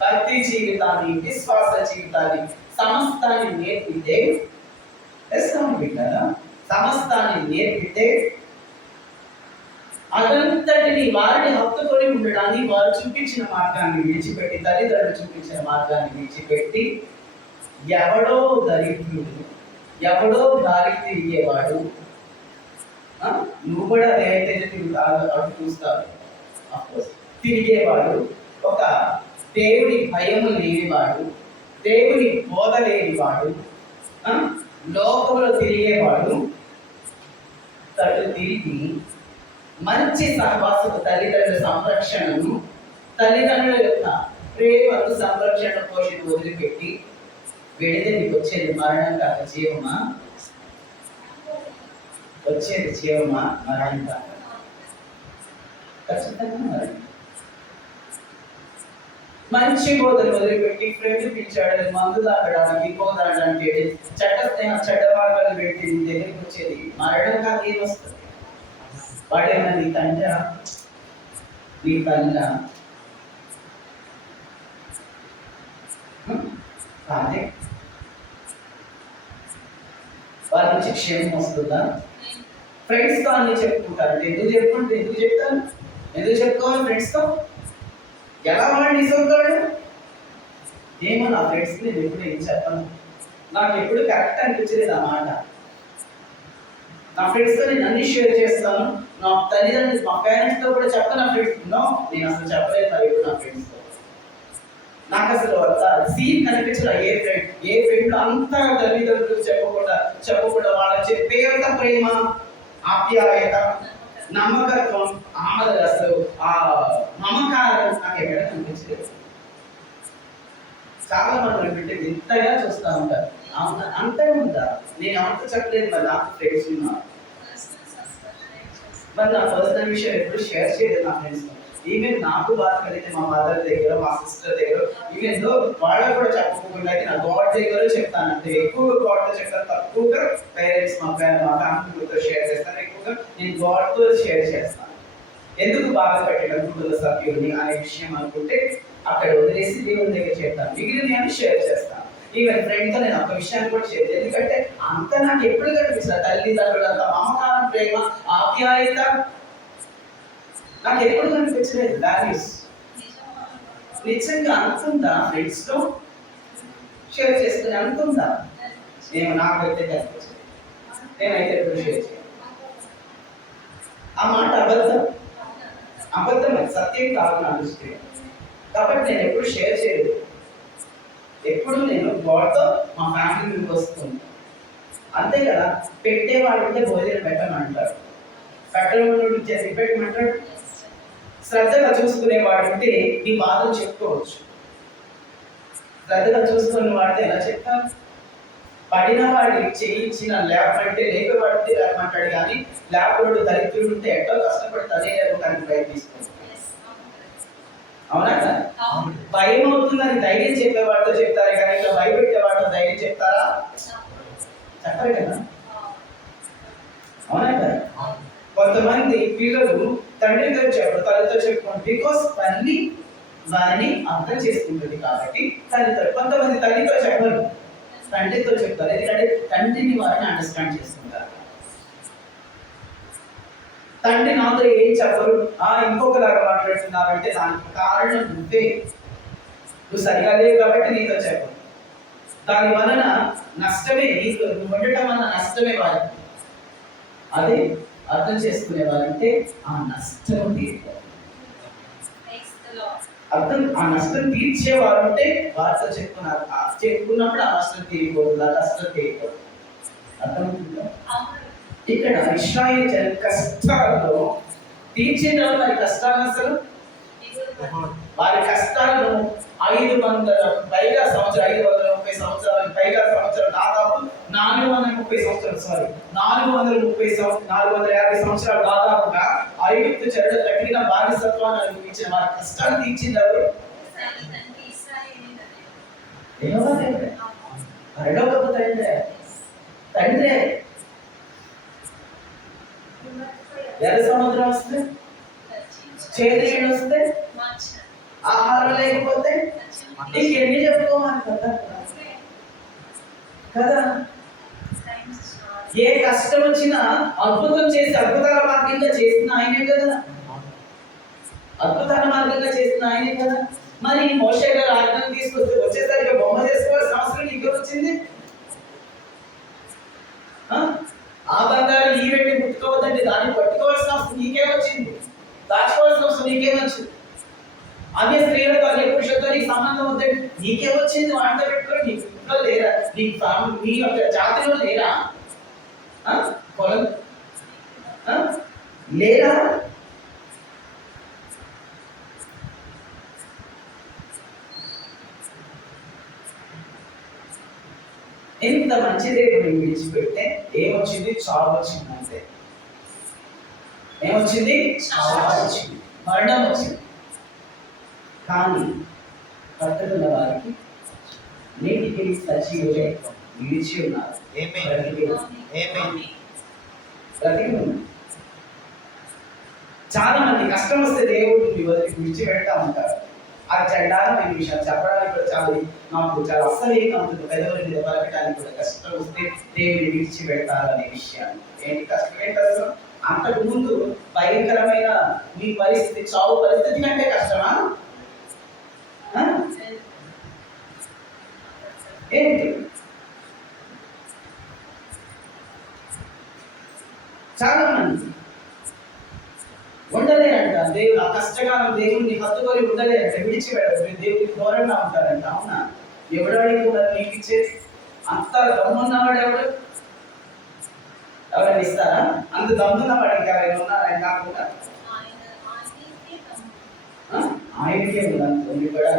భక్తి జీవితాన్ని, విశ్వాస జీవితాన్ని, సమస్తాన్ని నేర్పితే సమస్తాన్ని నేర్పితే అదంతటిని వారిని హత్తుకొని ఉండడాన్ని వారు చూపించిన మార్గాన్ని విడిచిపెట్టి, తల్లిదండ్రులు చూపించిన మార్గాన్ని విడిచిపెట్టి, ఎవడో దరిద్రుడు, ఎవడో దారి తిరిగేవాడు, నువ్వు కూడా అదేంటే అటు చూస్తావు, తిరిగేవాడు, ఒక దేవుని భయము లేనివాడు, దేవుని బోధ లేనివాడు, లోకంలో తిరిగేవాడు తటు తిరిగి మంచి సహవాసపు తల్లిదండ్రుల సంరక్షణను, తల్లిదండ్రుల యొక్క ప్రేమను, సంరక్షణ పోషణ వదిలిపెట్టి వెళితే నీకు వచ్చేది మరణం కాక జీవమా? వచ్చేది జీవమా మరణం కాక? ఖచ్చితంగా మరణం. మంచి బోధన వదిలిపెట్టి ఫ్రెండ్ పిలిచాడు మందు తాగడానికి, పోదాడానికి, చెడ్డ మార్గాలు పెట్టి దగ్గరికి వచ్చేది మరణం కాక ఏం వస్తుంది? వాడేమన్నా నీ తండ్రి, నీ తల్లి కాదే, వాళ్ళ నుంచి క్షేమం వస్తుందా? ఫ్రెండ్స్తో అన్ని చెప్పుకుంటారు. ఎందుకు చెప్తాను, ఎందుకు చెప్పుకోవాలి ఫ్రెండ్స్తో? ఎలా వాడిని ఇసుకుంటాడు? ఏమో నా ఫ్రెండ్స్కి నేను ఎప్పుడు ఏం చెప్పను, నాకు ఎప్పుడు కరెక్ట్ అనిపించలేదు ఆ మాట. నా ఫ్రెండ్స్తో నేను అన్ని షేర్ చేస్తాను, నా తల్లిదండ్రులు, మా పేరెంట్స్తో కూడా చెప్పను. నా ఫ్రెండ్స్ నేను అసలు చెప్పలేదు మరి ఇప్పుడు నా ఫ్రెండ్స్తో. నాకు అసలు సీన్ కనిపించదు. ఏ ఫ్రెండ్ అంతా తల్లిదండ్రులు చెప్పకుండా వాళ్ళకి చెప్పేంత ప్రేమ, ఆప్యాయత, నమ్మకత్వం, అసలు ఆ మమకారం నాకు ఎక్కడ కనిపించలేదు. చాలా మంది పెట్టి వింతగా చూస్తూ ఉంటారు. అంతే ఉంటారు. నేను ఎవరితో చెప్పలేదు, మరి నాకు ఫ్రెండ్స్ ఉన్నారు, మరి నా పర్సనల్ విషయం ఎప్పుడు షేర్ చేయలేదు నా ఫ్రెండ్స్తో. ఈవెన్ నాకు బాధ కలిగితే మా మదర్ దగ్గర, మా సిస్టర్ దగ్గర, ఈవెన్ దో వాళ్ళకు కూడా చెప్పకుండా అయితే నా గాడ్ దగ్గర చెప్తాను. అంతే, ఎక్కువగా గాడ్తో చెప్తాను, తక్కువగా పేరెంట్స్, మా ఫ్యామిలీతో షేర్ చేస్తాను. ఎక్కువగా నేను గాడ్తో షేర్ చేస్తాను. ఎందుకు బాధ పెట్టడం కుటుంబ సభ్యుల్ని అనే విషయం అనుకుంటే అక్కడ వదిలేసి దేవుని దగ్గర చెప్తాను. మిగిలిన నేను షేర్ చేస్తాను. ఈవెన్ ఫ్రెండ్తో నేను ఒక విషయాన్ని కూడా షేర్ చేస్తాను. ఎందుకంటే అంత నాకు ఎప్పుడు కనిపిస్తుంది తల్లిదండ్రులంత మమకారం, ప్రేమ, ఆప్యాయత నాకు ఎప్పుడు కనిపించలేదు. వాల్యూస్ నిజంగా అంతుందా? ఫ్రెండ్స్తో షేర్ చేసుకుని అంతుందా? నేను నాకైతే కనిపించలేదు. నేనైతే ఎప్పుడు షేర్ చేయను. ఆ మాట అబద్ధం, అది సత్యం కాదు నా దృష్టి. కాబట్టి నేను ఎప్పుడు షేర్ చేయలేదు. ఎప్పుడు నేను గాడ్తో మా ఫ్యామిలీ మెంబర్స్ వస్తుంది అంతే కదా. పెట్టేవాడు ఉంటే భోజనం పెట్టమంటాడు, పెట్టడం చేసి పెట్టమంటాడు. శ్రద్ధగా చూసుకునేవాడు ఉంటే నీ బాధలు చెప్పుకోవచ్చు. శ్రద్ధగా చూసుకునే వాడితే ఎలా చెప్తాను? పడిన వాడికి చేయించిన ల్యాబ్ అంటే లేకపోతే లేమంటాడు, కానీ ల్యాబ్లోడు దరిద్రుడు ఉంటే ఎట్టో కష్టపడి తల్లి కానీ ప్రయత్నిస్తుంది. అవునా కదా? భయం అవుతుందని ధైర్యం చెప్పేవాడితో చెప్తారే కానీ ఇట్లా భయపెట్టేవాడితో ధైర్యం చెప్తారా? చెప్పరు కదా. అవునా కదా? కొంతమంది పిల్లలు తండ్రితో చెప్పరు, తల్లితో చెప్పుకోండి. బికాస్ తల్లి వారిని అర్థం చేసుకుంటుంది కాబట్టి తల్లితో. కొంతమంది తల్లితో చెప్పరు, తండ్రితో చెప్తారు. ఎందుకంటే తండ్రిని వారిని అండర్స్టాండ్ చేసుకుంటారు. తండ్రి నాతో ఏం చెప్పరు, ఇంకొకలాగా మాట్లాడుతున్నారు అంటే దానికి కారణం నువ్వు సరిగా లేవు కాబట్టి నీతో చెప్పరు. దాని వలన నష్టమే, నీకు నువ్వు ఉండటం వలన నష్టమే వారికి. అదే అర్థం చేసుకునే వారంటే ఆ నష్టం తీర్చారు. ఆ నష్టం తీర్చేవారు అంటే వారితో చెప్పుకున్నప్పుడు ఆ నష్టం తీరిపోతుంది, ఆ కష్టం తీరిపోతుంది. అర్థమవుతుందా? ఇక్కడ ఇశ్రాయేలు జన కష్టాల్లో తీర్చిన వారి కష్టాలు అసలు వారి కష్టాలను 530 పైగా సంవత్సరాలు, 530 సంవత్సరాలు పైగా సంవత్సరాలు, దాదాపు 430 సంవత్సరాలు, 450 సంవత్సరాలు దాదాపుగా ఐగుప్తు చెరలో కఠిన బానిసత్వాన్ని అనుభవించిన వారి కష్టాలు తీర్చినారు. రెండవ తండ్రి ఎర్ర సముద్రం వస్తే చేదు నీళ్ళు వస్తే, ఆహారం లేకపోతే ఇంకెన్ని చెప్పుకోవాలి కదా కదా. ఏ కష్టం వచ్చినా అద్భుతం చేసి అద్భుతాల మార్గంగా చేసిన ఆయనే కదా, అద్భుతాల మార్గంగా చేసిన ఆయనే కదా. మరి మోషే గారు ఆజ్ఞను తీసుకొస్తే వచ్చేసరికి బొమ్మ చేసుకోవాల్సిన అవసరం నీకు వచ్చింది. ఆ బంగారు ఈ పెట్టి ముట్టుకోవద్దంటే దాన్ని పట్టుకోవాల్సిన అవసరం నీకే వచ్చింది, దాచుకోవాల్సిన అవసరం నీకే వచ్చింది. అదే స్త్రీలతో అదే పురుషులతో నీకు సంబంధం వద్దండి నీకే వచ్చింది. వాటితో పెట్టుకొని నీ ఇంట్లో లేరా, నీ యొక్క జాతిలో లేరా, పొలం లేరా? ఎంత మంచి దేవుడిని విడిచిపెడితే ఏమొచ్చింది? చావు వచ్చింది. అంతే. ఏమొచ్చింది? చావు వచ్చింది, మరణం వచ్చింది. కానీ పట్టుకున్న వారికి నేటికి సజీవులే విడిచి ఉన్నారు. చాలా మంది కష్టం వస్తే దేవుడిని విడిచిపెడతా ఉంటారు. ఆ చండాలమైన విషయం చెప్పడానికి కూడా నాకు చాలా అసహ్యంగా ఉంటుంది. పెదవుల మీద పలకడానికి కూడా కష్టం వస్తే దేవుడిని విడిచిపెడతారనే విషయాన్ని. ఏంటి కష్టం ఏంటో? అంతకు ముందు భయంకరమైన మీ పరిస్థితి, చావు పరిస్థితి కంటే కష్టమా ఏంటి? చాలా మంది ఉండలేరంట. దేవుడు ఆ కష్టకాలం దేవుడిని హత్తుకొని ఉండలేరంట, విడిచిపెట్టారు, దేవుడికి దూరంగా ఉంటారంట. అవునా? ఎవడాడికి కూడా నీకు ఇచ్చేది? అంత దమ్మున్నవాడు ఎవడు? ఎవరైనా ఇస్తారా? అంత దమ్మున్నవాడికి ఎవరైనా ఉన్నారా? కాకుండా ఆయనకే ఉంది కూడా.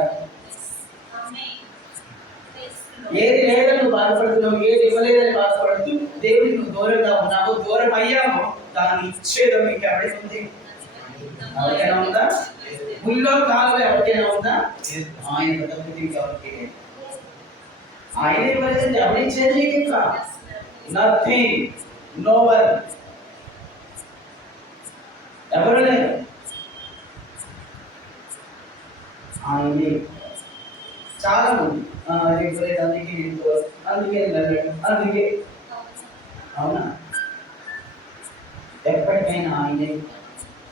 ఏది లేదని నువ్వు బాధపడుతున్నావు, ఏది ఇవ్వలేదని బాధపడుతూ దేవుడికి నువ్వు దూరంగా ఉన్నావు, దూరం అయ్యాము. దాన్ని ఇచ్చేదో మీకు ఎవరైనా ఉంది? ఎవరికైనా ఉందా? ముల్లో కాలంలో ఎవరికైనా ఉందా? ఆయన ఎవరికి ఆయన ఇవ్వలేదండి, ఎవరిచ్చేది నీకు? ఇంకా నథింగ్, నో వన్, ఎవరు లేదు. ఆయనే. చాలా మంది అందుకే అవునా? ఎప్పటికైనా ఆయనే,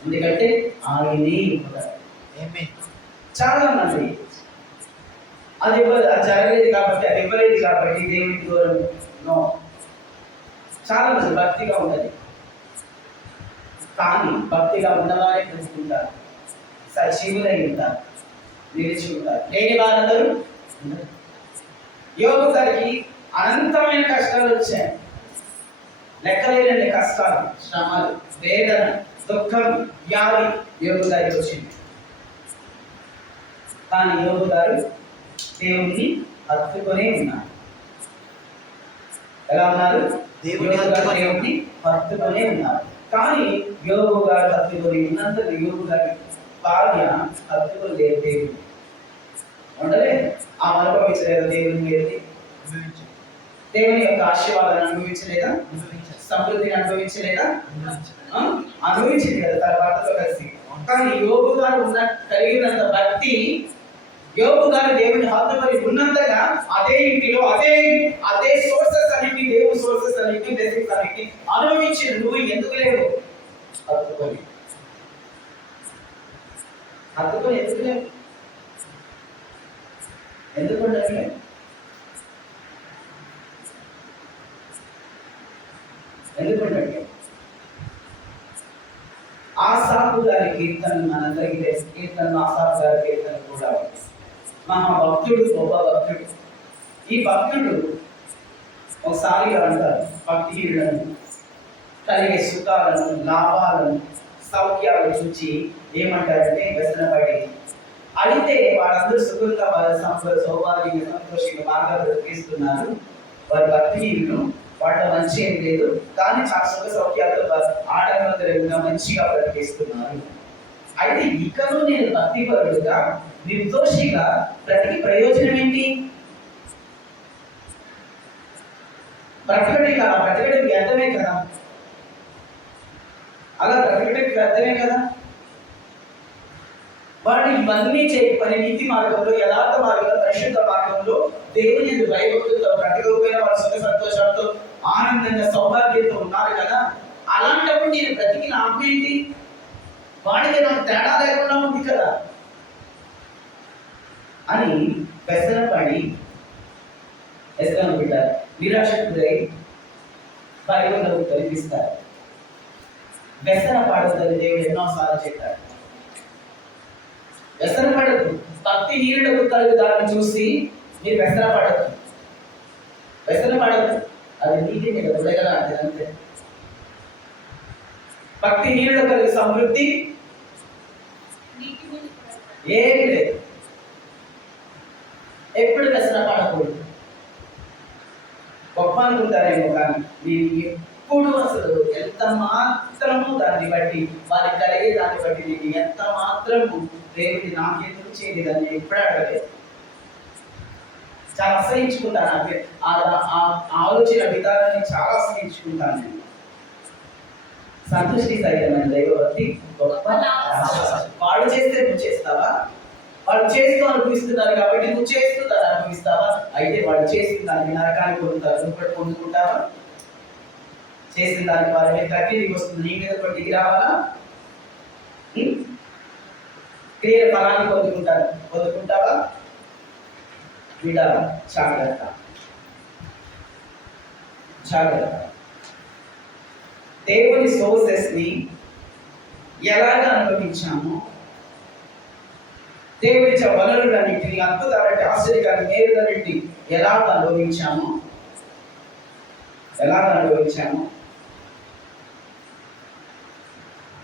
ఎందుకంటే ఆయనే. చాలా మంది అది జరగలేదు కాబట్టి, అది ఇవ్వలేదు కాబట్టి దేవునికి దూరం. నో. చాలా మంది భక్తిగా ఉన్నది, కానీ భక్తిగా ఉన్నవారే తెలుసుకుంటారు, సజీవులై ఉంటారు, నిలిచి ఉంటారు. లేని వారందరూ. యోబు గారికి అనంతమైన కష్టాలు వచ్చాయి, లెక్కలేని కష్టాలు, శ్రమలు, వేదన, దుఃఖం, వ్యాధి యోబు గారికి వచ్చింది. కానీ యోబు గారు దేవుణ్ణి హత్తుకొనే ఉన్నారు. ఎలా ఉన్నారు? దేవుణ్ణి హత్తుకొనే ఉన్నారు. కానీ యోబు గారు హత్తుకొని ఉన్నంత యోబు గారి భార్య హత్తుకోలేదు. దేవుడు ఉండలేదు. ఆ అనుభవించలేదు. దేవుని వెళ్ళి దేవుని యొక్క ఆశీర్వాదాన్ని అనుభవించలేదా? సమృద్ధిని అనుభవించలేదా? అనుభవించింది కదా తన భర్తతో కలిసి. కానీ యోబు గారు కలిగినంత భక్తి, యోబు గారు దేవుని హత్తుకొని ఉన్నంతగా అదే ఇంటిలో అదే సోర్సెస్ అన్నింటి, దేవుని సోర్సెస్ అన్నింటి, బ్లెస్సింగ్స్ అన్నింటి అనుభవించి నువ్వు ఎందుకు లేవు? హత్తుకొని ఎందుకు లేవు? ఎందుకు ఉండట్లేదు? ఎందుకు ఉండట్లేదు? ఆసాపు గారి కీర్తన మనందరికీ తెలుసు. కీర్తనలు, ఆసాపు గారి కీర్తన కూడా మహాభక్తుడు, గొప్ప భక్తుడు. ఈ భక్తుడు ఒకసారిగా అంటారు, భక్తిహీనులను కలిగే సుఖాలను, లాభాలను, సౌఖ్యాలను చూచి ఏమంటారంటే వ్యసనపడి అడిగితే వాళ్ళందరూ సుఖంగా వాళ్ళ సౌభాగ్యంగా సంతోషంగా బాగా బ్రతికిస్తున్నారు. వారి భక్తిహీనులు, వాళ్ళ మంచి ఏం లేదు, కానీ చాలా సుఖ సౌఖ్యాలతో ఆటంకంగా మంచిగా బ్రతికిస్తున్నారు. అయితే ఇకను నేను భక్తిపరుడుగా నిర్దోషిగా బ్రతికి ప్రయోజనం ఏంటి? బ్రతకడం వ్యర్థమే కదా. అలా బ్రతకడం వ్యర్థమే కదా. వాడు ఇవన్నీ చేయకపోయి నీతి మార్గంలో, యథార్థ మార్గంలో, పరిశుద్ధ మార్గంలో దేవుని యందు భయభక్తులతో బ్రతకపోయిన వారు సుఖ సంతోషాలతో ఆనందంగా సౌభాగ్యంతో ఉన్నారు కదా. అలాంటప్పుడు నేను బ్రతికి లాభం ఏంటి? వాడికి నాకు తేడా లేకుండా ఉంది కదా అని వ్యసనపడి బిడ్డ నిరాశకు గురై బైబిల్లో కనిపిస్తారు. వ్యసన పడద్దని దేవుడు ఎన్నోసార్లు చెప్పాడు. వ్యసన పడద్దు. భక్తిహీనులకు కలుగు దాన్ని చూసి మీరు వ్యసన పడద్దు. వ్యసన పడద్దు. అది నీతి మీద ఉడగలాంటిది అంతే. భక్తిహీనుల కలిగి సమృద్ధి ఏమి లేదు. ఎప్పుడు వ్యసన పడకూడదు. గొప్ప అనుకుంటారేమో కానీ నేను ఎప్పుడు అసలు ఎంత మాత్రము దాన్ని బట్టి వారికి కలిగే దాన్ని బట్టి నేను ఎంత మాత్రము దేవుడి నాకెందుకు చేయలేదని ఎప్పుడు అడగలేదు. చాలా అసహించుకుంటాను. ఆలోచన విధానాన్ని చాలా అసహించుకుంటాను నేను. సంతృష్టి సహితమైన దైవభక్తి గొప్ప. వాడు చేస్తే నువ్వు చేస్తావా? వాడు చేస్తూ అనుభవిస్తున్నారు కాబట్టి నువ్వు చేస్తూ దాన్ని అనుభవిస్తావా? అయితే వాడు చేసిన దానికి నరకాన్ని పొందుతారు, నువ్వు కూడా పొందుకుంటావా? చేసిన దానికి వారి మీద కట్టికి వస్తుంది, నీ మీద కూడా దిగి రావాలా? క్రియ ఫలాన్ని పొందుకుంటావా? బిడ్డ జాగ్రత్త, జాగ్రత్త. దేవుని సోర్సెస్ ని ఎలాగ అనుభవించాము, దేవుడిచ్చే వనరులన్నింటినీ, అద్భుతాలంటే ఆశ్చర్యకాన్ని, మేలులన్నింటినీ ఎలాగ అనుభవించాము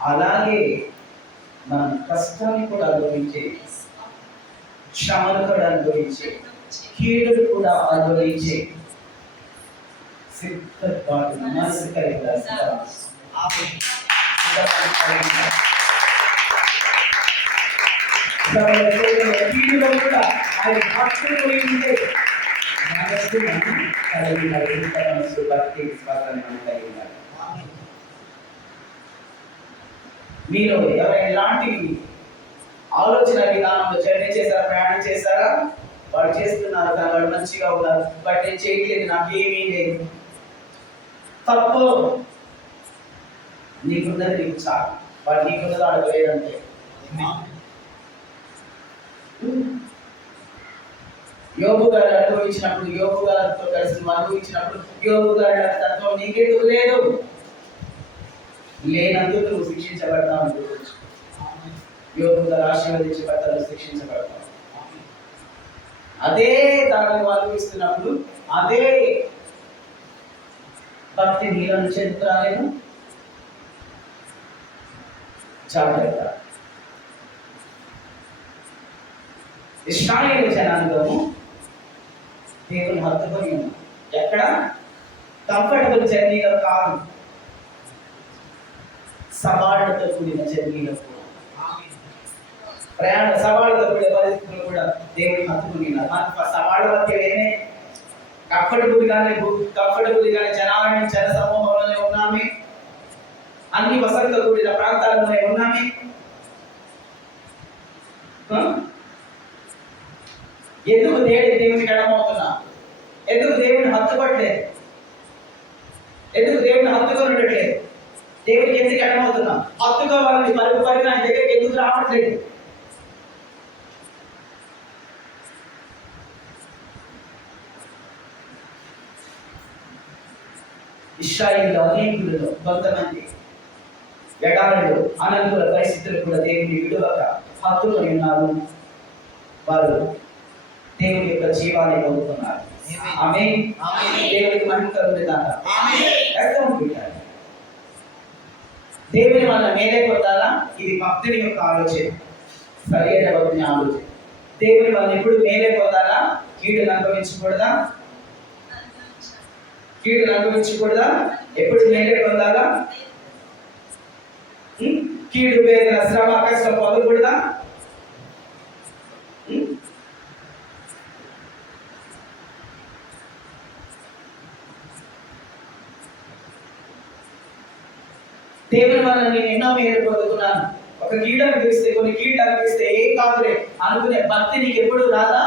అలాగే మనం కష్టాన్ని కూడా అనుభవించే, శ్రమను కూడా అనుభవించే, కీడును కూడా అనుభవించే సిద్ధపాటు మనసు కలిగి కీడులో కూడా ఆయన భక్తులు ఉంటే మనసు కలిగి మనసు భక్తి విశ్వాసాన్ని మనం కలిగి ఉండాలి. మీరు ఎవరైనా ఇలాంటి ఆలోచన విధానంలో జర్నీ చేశారా, ప్రయాణం చేశారా? వాడు చేస్తున్నారు కానీ వాడు మంచిగా ఉన్నారు, బట్ నేను చేయట్లేదు, నాకేమీ లేదు. తప్పు. నీకున్నది నీకు చాలు. వాడు నీకున్నది వాడు లేదంటే. యోబు గారు అనుభవించినప్పుడు, యోబు గారితో కలిసి అనుభవించినప్పుడు యోబు గారి తత్వం నీకెందుకు లేదు? లేనందుకు నువ్వు శిక్షించబడతావు అనుకోవచ్చు. యోబు గారు ఆశీర్వదించబడతావు, శిక్షించబడతావు. అదే దానిని అనుభవిస్తున్నప్పుడు అదే భక్తి నీళ్ళను చెందుతానేను. జాగ్రత్త. ఇశ్రాయేలు జనాంగము దేవుని హత్తుకొని ఉన్నాం. ఎక్కడ? కంఫర్టబుల్ జర్నీలో కాదు, సవాళ్లతో కూడిన జర్నీలో కూడా, ప్రయాణ సవాళ్ళతో కూడిన పరిస్థితులు కూడా దేవుని హత్తుకొని ఉన్నారు. సవాళ్ళ మధ్యలోనే కంఫర్టబుల్ గానే జన సమూహంలోనే ఉన్నామే, అన్ని వసతితో కూడిన ప్రాంతాల్లోనే ఉన్నామే. ఎందుకు దేవునికి ఎడమవుతున్నా? ఎందుకు దేవుని హత్తుకోవట్లేదు? ఎందుకు దేవుని హత్తుకొనట్లేదు? దేవునికి ఎందుకు ఎడమవుతున్నా? హత్తుకోవాలని పరుగు ఆయన దగ్గరికి ఎందుకు రావట్లేదు? ఇశ్రాయేలులో అనేకులలో కొంతమంది ఎడారిలో అనంతుల పరిస్థితులు కూడా దేవుని విడువక హత్తుకొని ఉన్నారు. వారు దేవుని యొక్క జీవాన్ని పొందుతున్నారు. ఆమేన్. దేవునికి మహిమ కలుగుతుందాక. దేవుని వల్ల మేలే పొందాలా? ఇది భక్తుని యొక్క ఆలోచన, సరైన భక్తుని ఆలోచన. దేవుని వల్ల ఎప్పుడు మేలే పొందాలా? కీడును అనుభవించకూడదా? ఎప్పుడు మేలే పొందాలా? కీడు, వేదన, శ్రమ, కష్టం పొందకూడదా? దేవుని వల్ల నేను ఎన్నో మేలు పొందుకున్నాను. ఒక ఒక కీడు అనుభవిస్తే, కొన్ని కీడు అనుభవిస్తే ఏం కాదులే అనుకునే భక్తి నీకు ఎప్పుడు రాదా?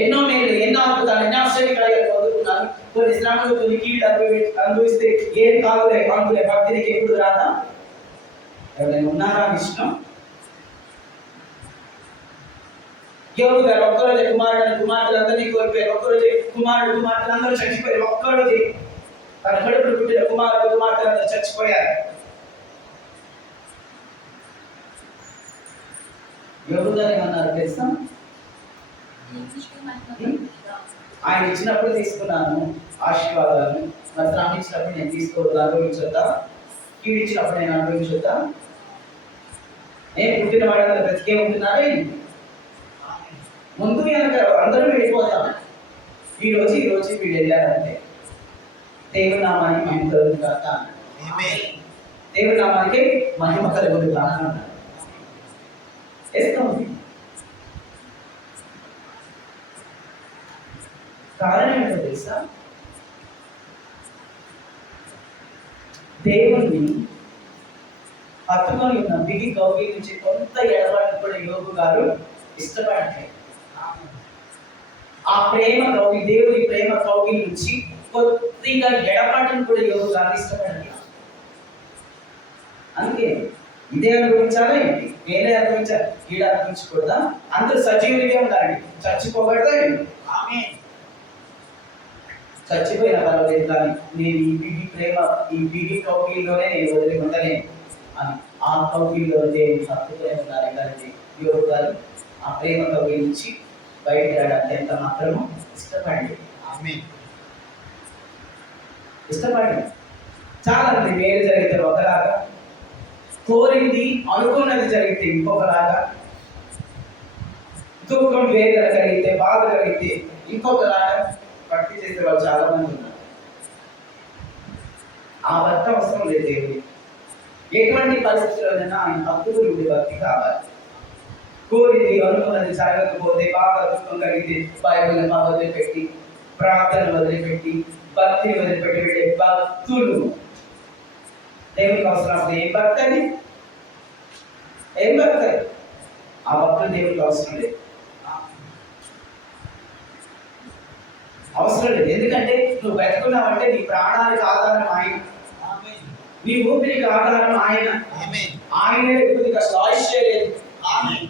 ఎన్నో మేలు, ఎన్నో అద్భుతాలు, ఎన్నో ఆశ్చర్యకార్యాలు పొందుకున్నాను. కొన్ని శ్రమలు, కొన్ని కీడు అనుభవిస్తే ఏం కాదులే అనుకునే భక్తి నీకు ఎప్పుడు రాదా? ఎవరైనా ఉన్నారా విష్ణు? యోగు గారు ఒక్కరోజే కుమార్తెలందరినీ కోల్పోయారు. ఒక్కరోజే కుమార్తెలందరూ చచ్చిపోయారు. ఒక్కరోజే తన కడుపులు పుట్టిన కుమార్తెలందరూ చచ్చిపోయారు. యోగు గారు ఏమన్నారు తెలుసా? ఆయన ఇచ్చినప్పుడు తీసుకున్నాను ఆశీర్వాదాలు, మరి శ్రమ ఇచ్చినప్పుడు నేను తీసుకోవద్దు, అనుభవించొద్దా? కీడు ఇచ్చినప్పుడు నేను అనుభవించొద్దా? నేను పుట్టిన వాళ్ళందరూ బ్రతికే ఉంటున్నారే. ముందు వెనక అందరూ వెళ్ళిపోతాం. ఈ రోజు వీళ్ళు వెళ్ళారంటే దేవుని నామానికి మహిమ కలుగును గాక. దేవుని నామానికి మహిమ కలుగును గాక. కారణం ఏంటో తెలుసా? దేవుణ్ణి హత్తుకొని ఉన్న బిగి కౌగి నుంచి కొంత ఎడబాటు కూడా యోగు గారు ఇష్టపడట్లేదు. ఆ ప్రేమ కౌగి, దేవుని ప్రేమ కౌగి నుంచి కొద్దిగా ఎడబాటును కూడా యోగు గారు ఇష్టపడట్లేదు. అందుకే ఇదే అనుభవించాలా ఏంటి? వేరే అనుభవించాలి, ఈడ అనుభవించకూడదా? అందరూ సజీవులుగా ఉండాలండి, చచ్చిపోకూడదా? ఆమె చచ్చిపోయిన పర్వాలేదు, కానీ నేను ఈ బిగి కౌగిల్లోనే నేను వదిలి ఉండలేను అని ఆ కౌగిల్లో దేవుని హత్తుకునే ఉన్నారు. కానీ యోగు గారు ఆ ప్రేమ కౌగిలి నుంచి బయటకు రావడానికి ఎంత మాత్రము ఇష్టపడండి. ఇష్టపడండి. చాలా మంది మేలు జరిగితే ఒకలాగా, కోరింది అనుకున్నది జరిగితే ఇంకొకలాగా, దుఃఖం వేదన కలిగితే, బాధ కలిగితే ఇంకొకలాగా భక్తి చేసే వాళ్ళు చాలా మంది ఉన్నారు. ఆ భక్తి అవసరం లేదు దేవుడు. ఎటువంటి పరిస్థితుల్లోనైనా ఆయన హక్కులు ఉండే భక్తి కావాలి. కోరింది అనుకున్నది జరగకపోతే, బాధ దుఃఖం కలిగితే బైబిల్ని వదిలిపెట్టి, ప్రార్థన వదిలిపెట్టి, భక్తిని వదిలిపెట్టి పెట్టే భక్తులు దేవునికి అవసరం. ఏం భక్తి అది? ఏం భక్తి? ఆ భక్తులు దేవునికి అవసరం లేదు. అవసరం లేదు. ఎందుకంటే నువ్వు బతుకున్నావంటే నీ ప్రాణానికి ఆధారం ఆయన, నీ ఊపిరికి ఆధారం ఆయన. ఆయనే కొద్దిగా ఆయుష్ లేదు.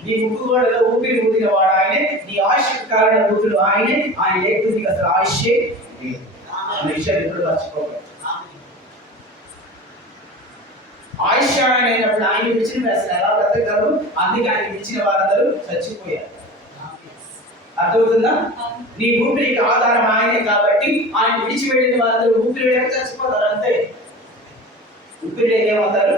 నీ ముక్కు కూడా ఊపిరి ఊదిన వాడు ఆయనే, నీ ఆయుష్కి కారణ ఊతులు ఆయనే. ఆయన లేకపోతే అసలు ఆయుష్యే లేదు. విషయాలు ఎప్పుడు మర్చిపోకూడదు. ఆయుష్ ఆయన అయినప్పుడు ఆయన విడిచిన అసలు ఎలా బ్రతకగలరు? అందుకే ఆయన విడిచిన వారందరూ చచ్చిపోయారు. అర్థమవుతుందా? నీ ఊపిరికి ఆధారం ఆయనే కాబట్టి ఆయన విడిచిపెట్టిన వారందరూ ఊపిరి లేక చచ్చిపోతారు. అంతే. ఊపిరి లేక ఏమవుతారు?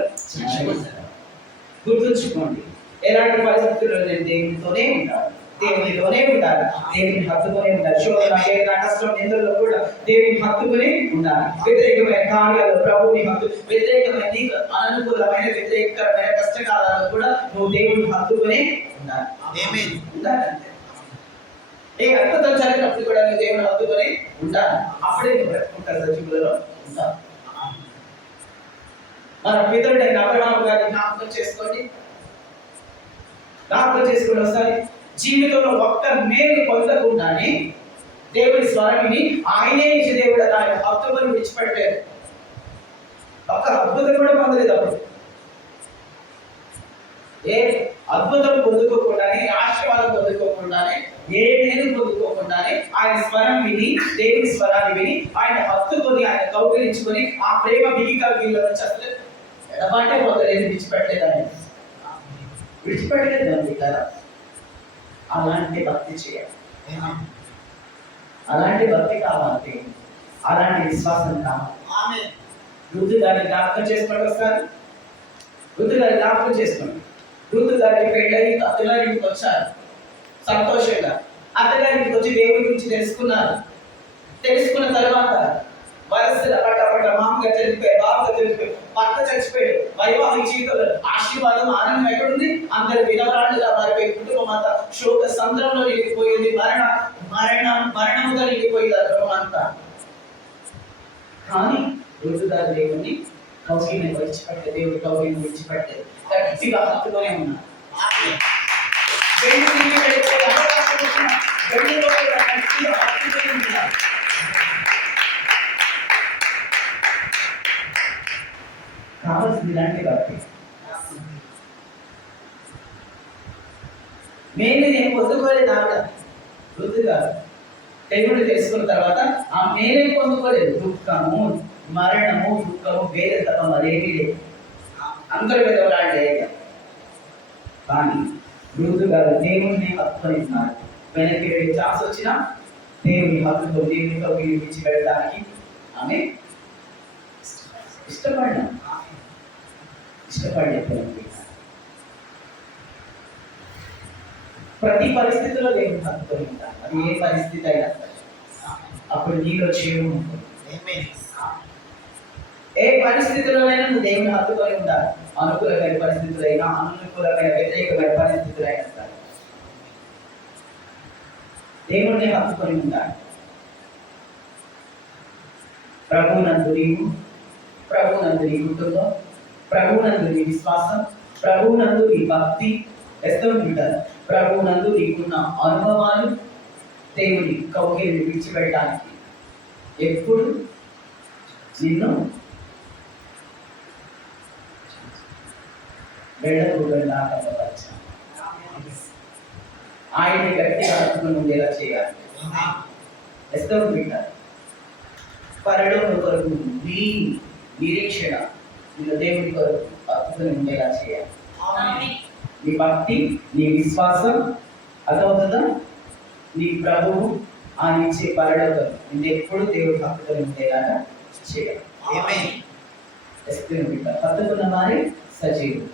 గుర్తుంచుకోండి. ఎలాంటి పరిస్థితుల్లో నేను దేవునితోనే ఉంటాను, దేవునిలోనే ఉంటాను, దేవుని హత్తుకునే ఉంటాను. శోధన, వేదన, కష్టం, నిందల్లో కూడా దేవుని హత్తుకునే ఉండాలి. వ్యతిరేకమైన కార్యాలు ప్రభువుని వ్యతిరేకమైన నీకు అననుకూలమైన వ్యతిరేకమైన కష్టకాలాల్లో కూడా నువ్వు దేవుని హత్తుకునే ఉండాలి. ఉండాలంటే ఏ అద్భుతం జరిగినప్పుడు కూడా నువ్వు దేవుని హత్తుకునే ఉండాలి. అప్పుడే నువ్వు బ్రతుకుంటారు, సజీవులలో ఉంటావు. మన పితరుడైన అబ్రహాము గారిని జ్ఞాపకం చేసుకోండి. ఒకసారి జీవితంలో ఒక్క మేలు పొందకుండానే దేవుడి స్వరాన్ని ఆయనే ఇచ్చి దేవుడు ఆయన హత్తుకొని విడిచిపెట్టలేదు. ఒక్క అద్భుతం కూడా పొందలేదు. అప్పుడు ఏ అద్భుతం పొందుకోకుండానే, ఆశీర్వాదం పొందుకోకుండానే, ఏ మేలు పొందుకోకుండానే ఆయన స్వరం విని, దేవుడి స్వరాన్ని విని ఆయన హత్తుకొని, ఆయన కౌగిలించుకొని ఆ ప్రేమ బిగి కౌగిలిలో నుంచి అసలు ఎడబాటే పొందలేదు, విడిచిపెట్టలేదు. ఆయన విడిచిపెట్టలేదండి కదా. అలాంటి భక్తి చేయాలి. అలాంటి భక్తి కావాలి, అలాంటి విశ్వాసం కావాలి. రుతు గారిని జ్ఞాపకం చేసుకోండి. ఒకసారి రుతు గారిని జ్ఞాపకం చేసుకోండి. రుతు గారికి పెళ్ళి అత్తగారింటికి వచ్చారు సంతోషంగా. అత్తగారింటికి వచ్చి దేవుడి గురించి తెలుసుకున్నారు. తెలుసుకున్న తర్వాత వయస్సుల పట్ట మామగా చనిపోయాడు, బాబుగా చనిపోయాడు, భర్త చచ్చిపోయాడు. వైవాహిక జీవితంలో ఆశీర్వాదం, ఆనందం ఎక్కడుంది? అందరు విధవరాళ్ళుగా మారిపోయి కుటుంబం అంతా శోక సంద్రంలో నిలిగిపోయింది. మరణముగా నిలిగిపోయింది ఆ గృహం అంతా. కానీ రుజుదారు దేవుణ్ణి కౌగిలిని విడిచిపెట్టే దేవుడు కౌగిలిని విడిచిపెట్టే గట్టిగా హత్తులోనే ఉన్నాడు. వెండిని వెళ్ళిపోయే అవకాశం వచ్చిన వెండిలో కూడా గట్టిగా హత్తులోనే ఉన్నాడు. కావాల్సింది ఇలాంటి భక్తి. నేను పొందుకోలేదు ఆవిడ వృద్ధిగా దేవుడు తెలుసుకున్న తర్వాత ఆ మేలే పొందుకోలేదు. దుఃఖము, మరణము, దుఃఖము వేరే తప్ప మరేమీ లేదు. అందరూ విధవలాడే. కానీ వృద్ధు గారు దేవుడిని హత్తుకొని ఉన్నారు. వెనక్కి వెళ్ళి ఛాన్స్ వచ్చినా దేవుని హత్తుతో దేవునితో విడిచి వెళ్ళడానికి ఆమె ఇష్టపడలేదు. ప్రతి పరిస్థితిలో దేవుని హత్తుకొని ఉంటారు. అది ఏ పరిస్థితి అయినా అప్పుడు నీలో చేయడం ఉంటుంది. ఏ పరిస్థితుల్లోనైనా నువ్వు దేవుని హత్తుకొని ఉంటారు. అనుకూలమైన పరిస్థితులైనా అనుకూలమైన వ్యతిరేకమైన పరిస్థితులైనా సరే దేవుడిని హత్తుకొని ఉంటారు. ప్రభువునందు నీవు, ప్రభువునందు నీ కుటుంబం, ప్రభువునందు నీ విశ్వాసం, ప్రభువునందు నీ భక్తి ఎస్తూ ఉంటారు. ప్రభువునందు నీకున్న అనుభవాలు దేవుని కౌగిలిని విడిచిపెట్టడానికి ఎప్పుడు నిన్ను వెళ్ళకూడదాకపరచాలి. ఆయన్ని గట్టిగా హత్తుకొని ఉండేలా చేయాలి. ఎస్తూ ఉంటారు. పరలోకం కొరకు నీ నిరీక్షణ నిన్ను దేవుడి కొరకు హత్తుకొని ఉండేలా చేయాలి. నీ భక్తి, నీ విశ్వాసం అదవుతుందా? నీ ప్రభువు ఆయన ఇచ్చే పరలోకం నిన్ను ఎప్పుడు దేవుడు హత్తుకొని ఉండేలాగా చేయాలి. హత్తుకున్న వారి సజీవుడు,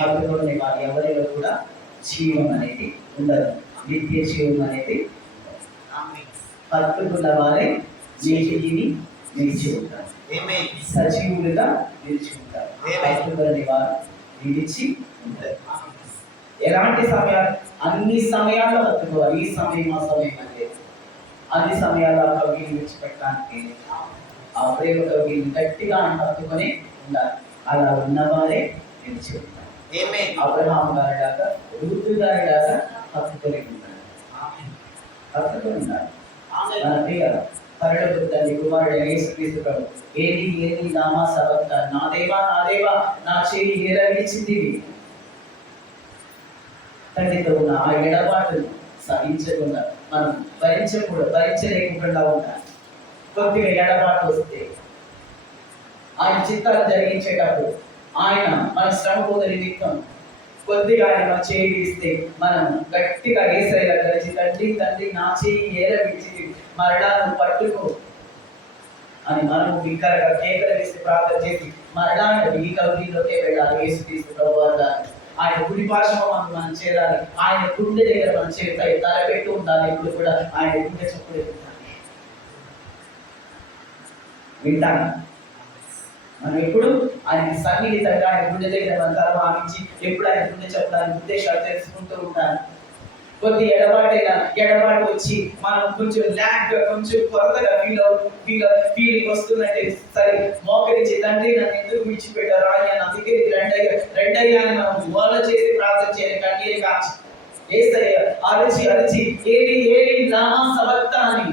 హత్తుకునే వారి ఎవరిలో కూడా జీవం అనేది ఉండదు. నిత్య జీవం అనేది హత్తుకున్న వారే నీటిని నిలిచి ఉంటారు. సజీవులుగా నిలిచి ఉంటారు. హత్తుకునే వారు నిలిచి ఉంటారు. ఎలాంటి సమయాలు? అన్ని సమయాల్లో హత్తుకోవాలి. ఈ సమయం ఆ సమయం అంటే అన్ని సమయాల్లో ఆ కవిని విడిచిపెట్టడానికి ఆ ప్రేమ కవిని గట్టిగా హత్తుకొని ఉండాలి. అలా ఉన్నవారే నిలిచి ఉంటారు. అబ్రహాము గారి దాకా, రూతు గారి దాకా హత్తుకొని ఉంటారు. హత్తుకొని ఉండాలి. మన ప్రియ పరలోక తండ్రి కుమారుడైన యేసుక్రీస్తు ప్రభు ఏది ఏది నామా సబక్త, నా దేవా నా దేవా నా చేయి ఏరగించింది. తండ్రితో ఉన్న ఆ ఎడబాటును సహించకుండా మనం భరించలేకుండా ఉండాలి. కొద్దిగా ఎడబాటు వస్తే ఆయన చిత్తాలు జరిగించేటప్పుడు ఆయన మన శ్రమ పొంద నిమిత్తం కొద్దిగా ఆయన మన చేయి ఇస్తే మనం గట్టిగా ఏసైలా కలిసి తండ్రి తండ్రి నా చేయి ఏరవిచ్చి మరణాలను పట్టుకో అని మనం బిగ్గరగా కేకలు వేసి ప్రార్థన చేసి మరణాన్ని ఈ కవిలోకే వెళ్ళాలి. యేసుక్రీస్తు ప్రభువారు ఆయన గుడి భాషలో మనం చేరాలి. ఆయన గుండె దగ్గర మనం చేరుతాయి తలపెట్టు ఉండాలి. ఇప్పుడు కూడా ఆయన గుండె చెప్పుడు వింటాను. మనం ఎప్పుడు ఆయన సన్నిహితంగా ఆయన గుండె దగ్గర మన తల భావించి ఎప్పుడు ఆయన గుండె చెప్పడానికి ఉద్దేశాలు తెలుసుకుంటూ ఉంటాను. కొద్ది ఎడబాటు వచ్చి మనం కొంచెం ల్యాగ్గా కొంచెం కొరతగా ఫీలింగ్ వస్తున్నట్టే సరే మోకరించి తండ్రి నన్ను ఎందుకు విడిచిపెట్టారు ఆయన నా దగ్గరికి రెండయ్యా అని మనం మోల చేసి ప్రార్థన చేయాలి. కన్నీరు కాచి ఏసయ్య అరిచి ఏలి ఏలి నామా సబక్త అని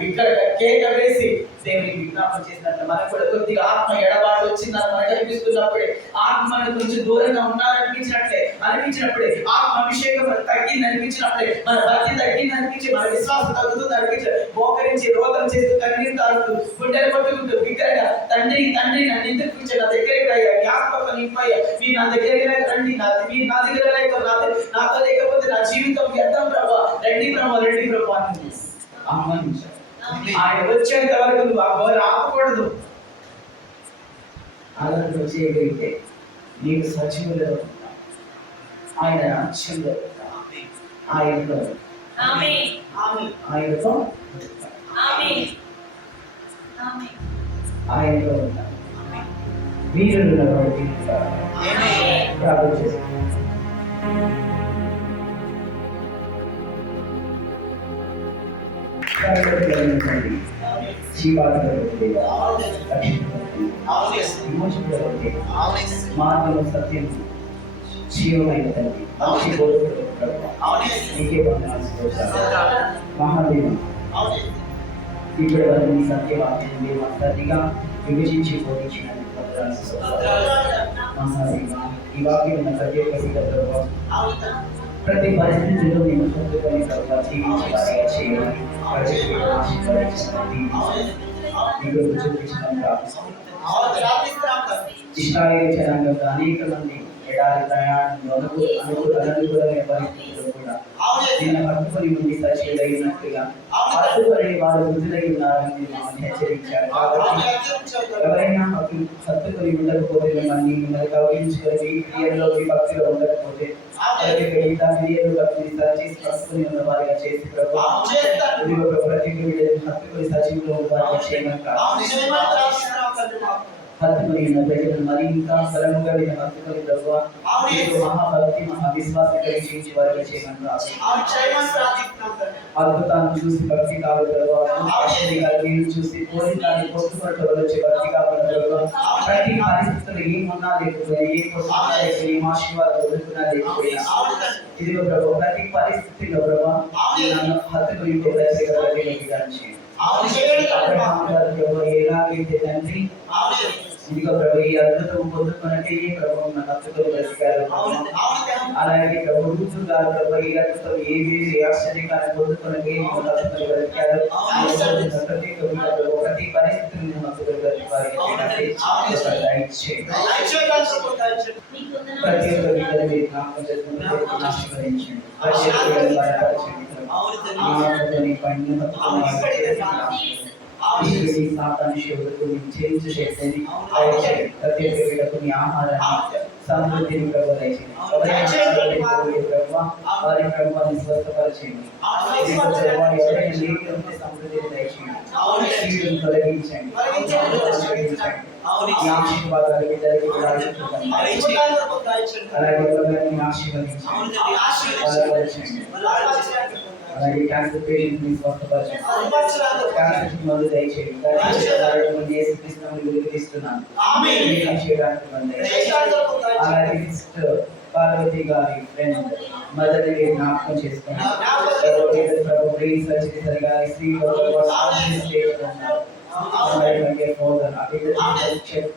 బిగ్గరగా కేక వేసి దేవునికి విజ్ఞాపన చేసినట్టు మనకు కూడా కొద్దిగా ఆత్మ ఎడబాటు వచ్చిందని మనకు అనిపిస్తున్నప్పుడే, ఆత్మని కొంచెం దూరంగా అనిపించినప్పుడే, ఆత్మ అభిషేకం తగ్గింది అనిపించినప్పుడే, మన భక్తి తగ్గింది అనిపించి, మన విశ్వాసం తగ్గుతుంది అనిపించి మోకరించి రోదన చేస్తూ కన్నీరు తాగుతూ గుండెలు పట్టుకుంటూ బిగ్గరగా తండ్రి తండ్రి నన్ను ఎందుకు పిలిచి నా దగ్గరికి రాయ్యా, జ్ఞాపకం నింపయ్యా, మీరు నా దగ్గరికి రండి, మీరు నా దగ్గర లేక నాతో లేకపోతే నా జీవితం వ్యర్థం ప్రభా, రండి ప్రభా అని ఆహ్వానించారు. ఆయన వచ్చేంత వరకు నువ్వు ఆ బోరు ఆపకూడదు. అలాంటి చేయగలిగితే నీవు సజీవులో ఉంటావు. ఆయన రాజ్యంలో ఉంటావు. ఆయనతో ఆయనతో ఉంటావు. వీరులు ప్రార్థన చేస్తాం. జీవాలు అవును యేసు. విమోచించబడితే అవును యేసు. మార్గము సత్యం జీవమైన తండ్రి మంచి కోరుకునే ప్రభువా, అవును యేసు. నీకే వందనాలు స్తోత్రాలు. స్తోత్రాలు. మహాదేవ, అవును యేసు. ఇప్పటి వరకు నీ సత్యవాక్యాన్ని మేము అంతటిగా విభజించి బోధించినందుకు వందనాలు స్తోత్రాలు. మహాదేవ, ఈ వాక్యం ఉన్న ప్రతి ఒక్క బిడ్డ ప్రభువా, అవును. ప్రతి పరిస్థితిలో మేము సర్దుకొని ప్రభువా జీవించి వారిగా చేయమని ప్రతి బిడ్డను ఆశీర్వదించమని మీకు చూపించడం ప్రార్థిస్తున్నాం. అవును ప్రార్థిస్తున్నాం తండ్రి. ఇశ్రాయేలు జనాంగంలో అనేక మంది ఎడారి ప్రయాణంలో అనుకూలమైన పరిస్థితుల్లో కూడా అవును యేసు. నిన్న పట్టుకొని ఉండి సచివులైనట్టుగా పట్టుకొని వారు వృద్ధులై ఉన్నారని మీరు మమ్మల్ని హెచ్చరించారు. అవును కాబట్టి హెచ్చరించావు తండ్రి. ఎవరైనా హత్తుకొని ఉండకపోతే మిమ్మల్ని కౌగించుకొని క్రియల్లో భక్తిలో ఉండకపోతే క్రియలు భక్తిని సరిచేసి పట్టుకొని ఉన్న వారిగా చేసి అవును చేస్తాను. ప్రతి హత్తుకొని సచివులు ఉన్న వారిగా చేయమని అవును చేయమని ప్రార్థిస్తున్నాం తండ్రి మాకు. హత్తుకొని ఉన్న ప్రజలను మరి ఇంకా బలముగా వీళ్ళని హత్తుకొని ప్రభువా మీకు మహాభక్తి మహావిశ్వాసం కలిగించి వారిగా చేయమని ప్రార్థిస్తున్నాం. అవును చేయమని ప్రార్థిస్తున్నాం తండ్రి. అద్భుతాన్ని చూసి భక్తి కావాలి ప్రభువా, ఆశ్చర్యాలు చూసి పోలికాన్ని పొట్టుకొనటం వచ్చే భక్తి కావాలి ప్రభువా. ప్రతి పరిస్థితుల్లో ఏమున్నా లేకపోయినా ఏ పొట్టుకున్నా లేకపోయినా ఏం ఆశీర్వాదం వదులుకున్నా లేకపోయినా ఇదిగో ప్రభు ప్రతి పరిస్థితిలో ప్రభు నన్ను హత్తుకొని ప్రత్యేక ప్రతిగాంచి అవును చేయండి తండ్రి మాకు. అబ్రహాము గారు ప్రభు ఎలాగైతే తండ్రి అవును యేసు. ఇదిగో ప్రభు ఈ అద్భుతం పొందుకున్నట్టే ఈ ప్రభు నన్ను హత్తుకొని బ్రతికారు. అవును అవును తండ్రి. అలాగే ప్రభు రూతు గారు ప్రభు ఈ అద్భుతం ఏ ఆశ్చర్యకాన్ని పొందుకున్నట్టే హత్తుకొని బ్రతికారు. ప్రతి ప్రతి పరిస్థితిని హత్తుకొని బ్రతికారు. దయచేయండి తండ్రి. దయచేయండి. ప్రతి ఒక్క బిడ్డని మీరు జ్ఞాపకం చేసుకుని ఆశీర్వదించండి. ప్రతి ఒక్క బిడ్డని బలపరచండి. అవును తండ్రి. ఆత్మని పైన అవును ఇక్కడికి రండి. అవును యేసు. ఈశ్వరుని సాతాను శివులకు నీ చేయించు శక్తిని దయచేయండి. ప్రతి ఒక్క బిడ్డకు నీ ఆహారాన్ని సమృద్ధిని ప్రభు దయచేయండి. వారి ప్రభుత్వాన్ని స్వస్థపరచండి. ఎవరైనా లేని ఉంటే సమృద్ధిని దయచేయండి. కీడును తొలగించండి. ఈ ఆశీర్వాదాలు బిడ్డలకి కూడా ఇవ్వండి. అలాగే ఎవరిని ఆశీర్వదించండి. బలపరచండి. అలాగే క్యాన్సర్ పేషెంట్ ని స్వస్థపరచండి. క్యాన్సర్ మందు దయచేయండి. యేసుక్రీస్తుని విలువిస్తున్నాను. చేయడానికి మంది. అలాగే సిస్టర్ పార్వతి గారి ఫ్రెండ్ మదర్ ని జ్ఞాపకం చేసుకుని ప్రభు బ్రెయిన్ సర్జరీ సరిగా శ్రీ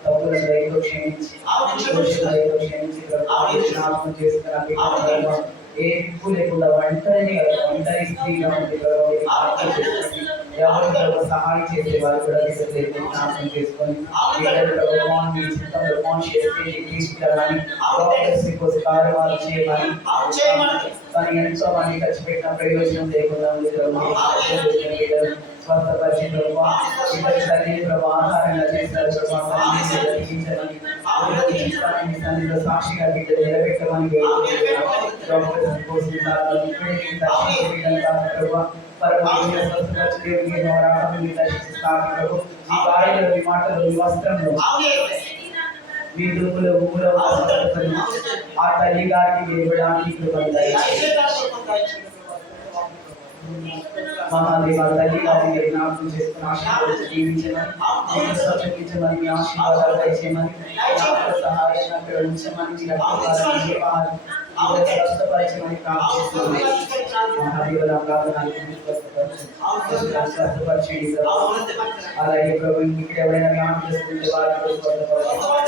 తప్పులను దయతో క్షమించి దయతో క్షమించి జ్ఞాపకం చేసుకుని ఏ దిక్కు లేకుండా ఒంటరి స్త్రీగా ఉంది ఎవరు సహాయం చేసే వారు కూడా జ్ఞాపకం చేసుకొని కార్యక్రమాలు చేయమని కానీ ఎంతో మంది ఖర్చు పెట్టిన ప్రయోజనం లేకుండా ఉంది. స్వస్థపరిచి ఆహారంగా చేశారు. సన్నిధిలో సాక్షిగా బిడ్డలు నిలబెట్టమని ఈ మాటలు ఈ వస్త్రంలో మీ దుమ్ములో ఉమ్ములో ఆ తల్లి గారికి ఇవ్వడానికి మహాదేవ తల్లి గారి జ్ఞాపకం చేసుకుని ఆశీర్వాదాలు దీవించమని స్వచ్ఛించమని మీ ఆశీర్వాదాలు దయచేయమని సహాయాన్ని అక్కడ ఉంచమని స్వస్థపరచమని ప్రార్థిస్తున్నాను. మహాదేవ ప్రార్థనలు స్వస్థపరచండి. అలాగే ప్రభు ఇక్కడ ఎవరైనా జ్ఞాపకం చేసుకుంటే వారికి ప్రార్థన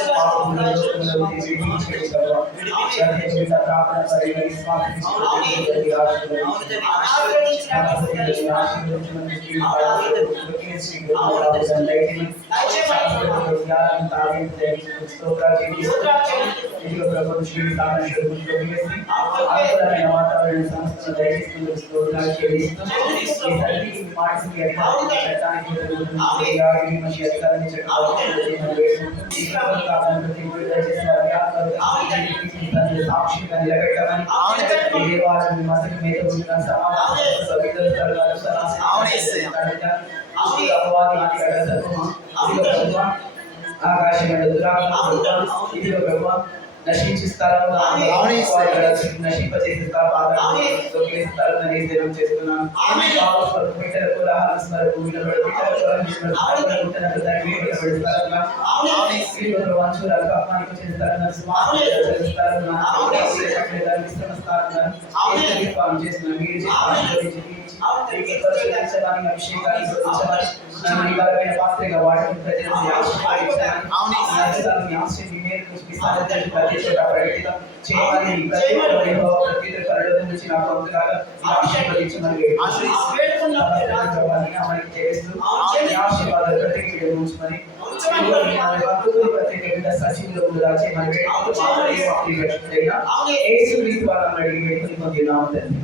వాతావరణ సంస్థను దయచేస్తున్న స్తోత్రాలు చెల్లిస్తూ సాక్షిగా నిలబెట్టమని ఆకాశం నశించు స్థలంగా ఆమేన్. నశింపచేసే స్థలం ఆమేన్. చేస్తున్నాను ఆమేన్. బిడ్డలకు రహస్య స్వరపు బిడ్డలకు స్త్రీలు వంశురాలు అమ్మానికి చేసిన స్థలంగా స్మార్ట్ స్థలంగా చేసిన మీరు అభిషేకాన్ని నన్ను ఈ బలమైన పాత్రగా వాటిని ప్రజలను ఆశ్చర్యం ప్రతి చోట ప్రకటితం చేయమని ప్రతి కళలో నుంచి నాకు అంతలాగా ఆశీర్వదించమని మనకి చేస్తూ ఆశీర్వాదాలు ప్రత్యేక ఉంచమని ప్రత్యేక బిడ్డ సచివులు దాచేమని యేసు క్రీస్తు వారిని అడిగి వేడుకొని పొందినాము తండ్రి.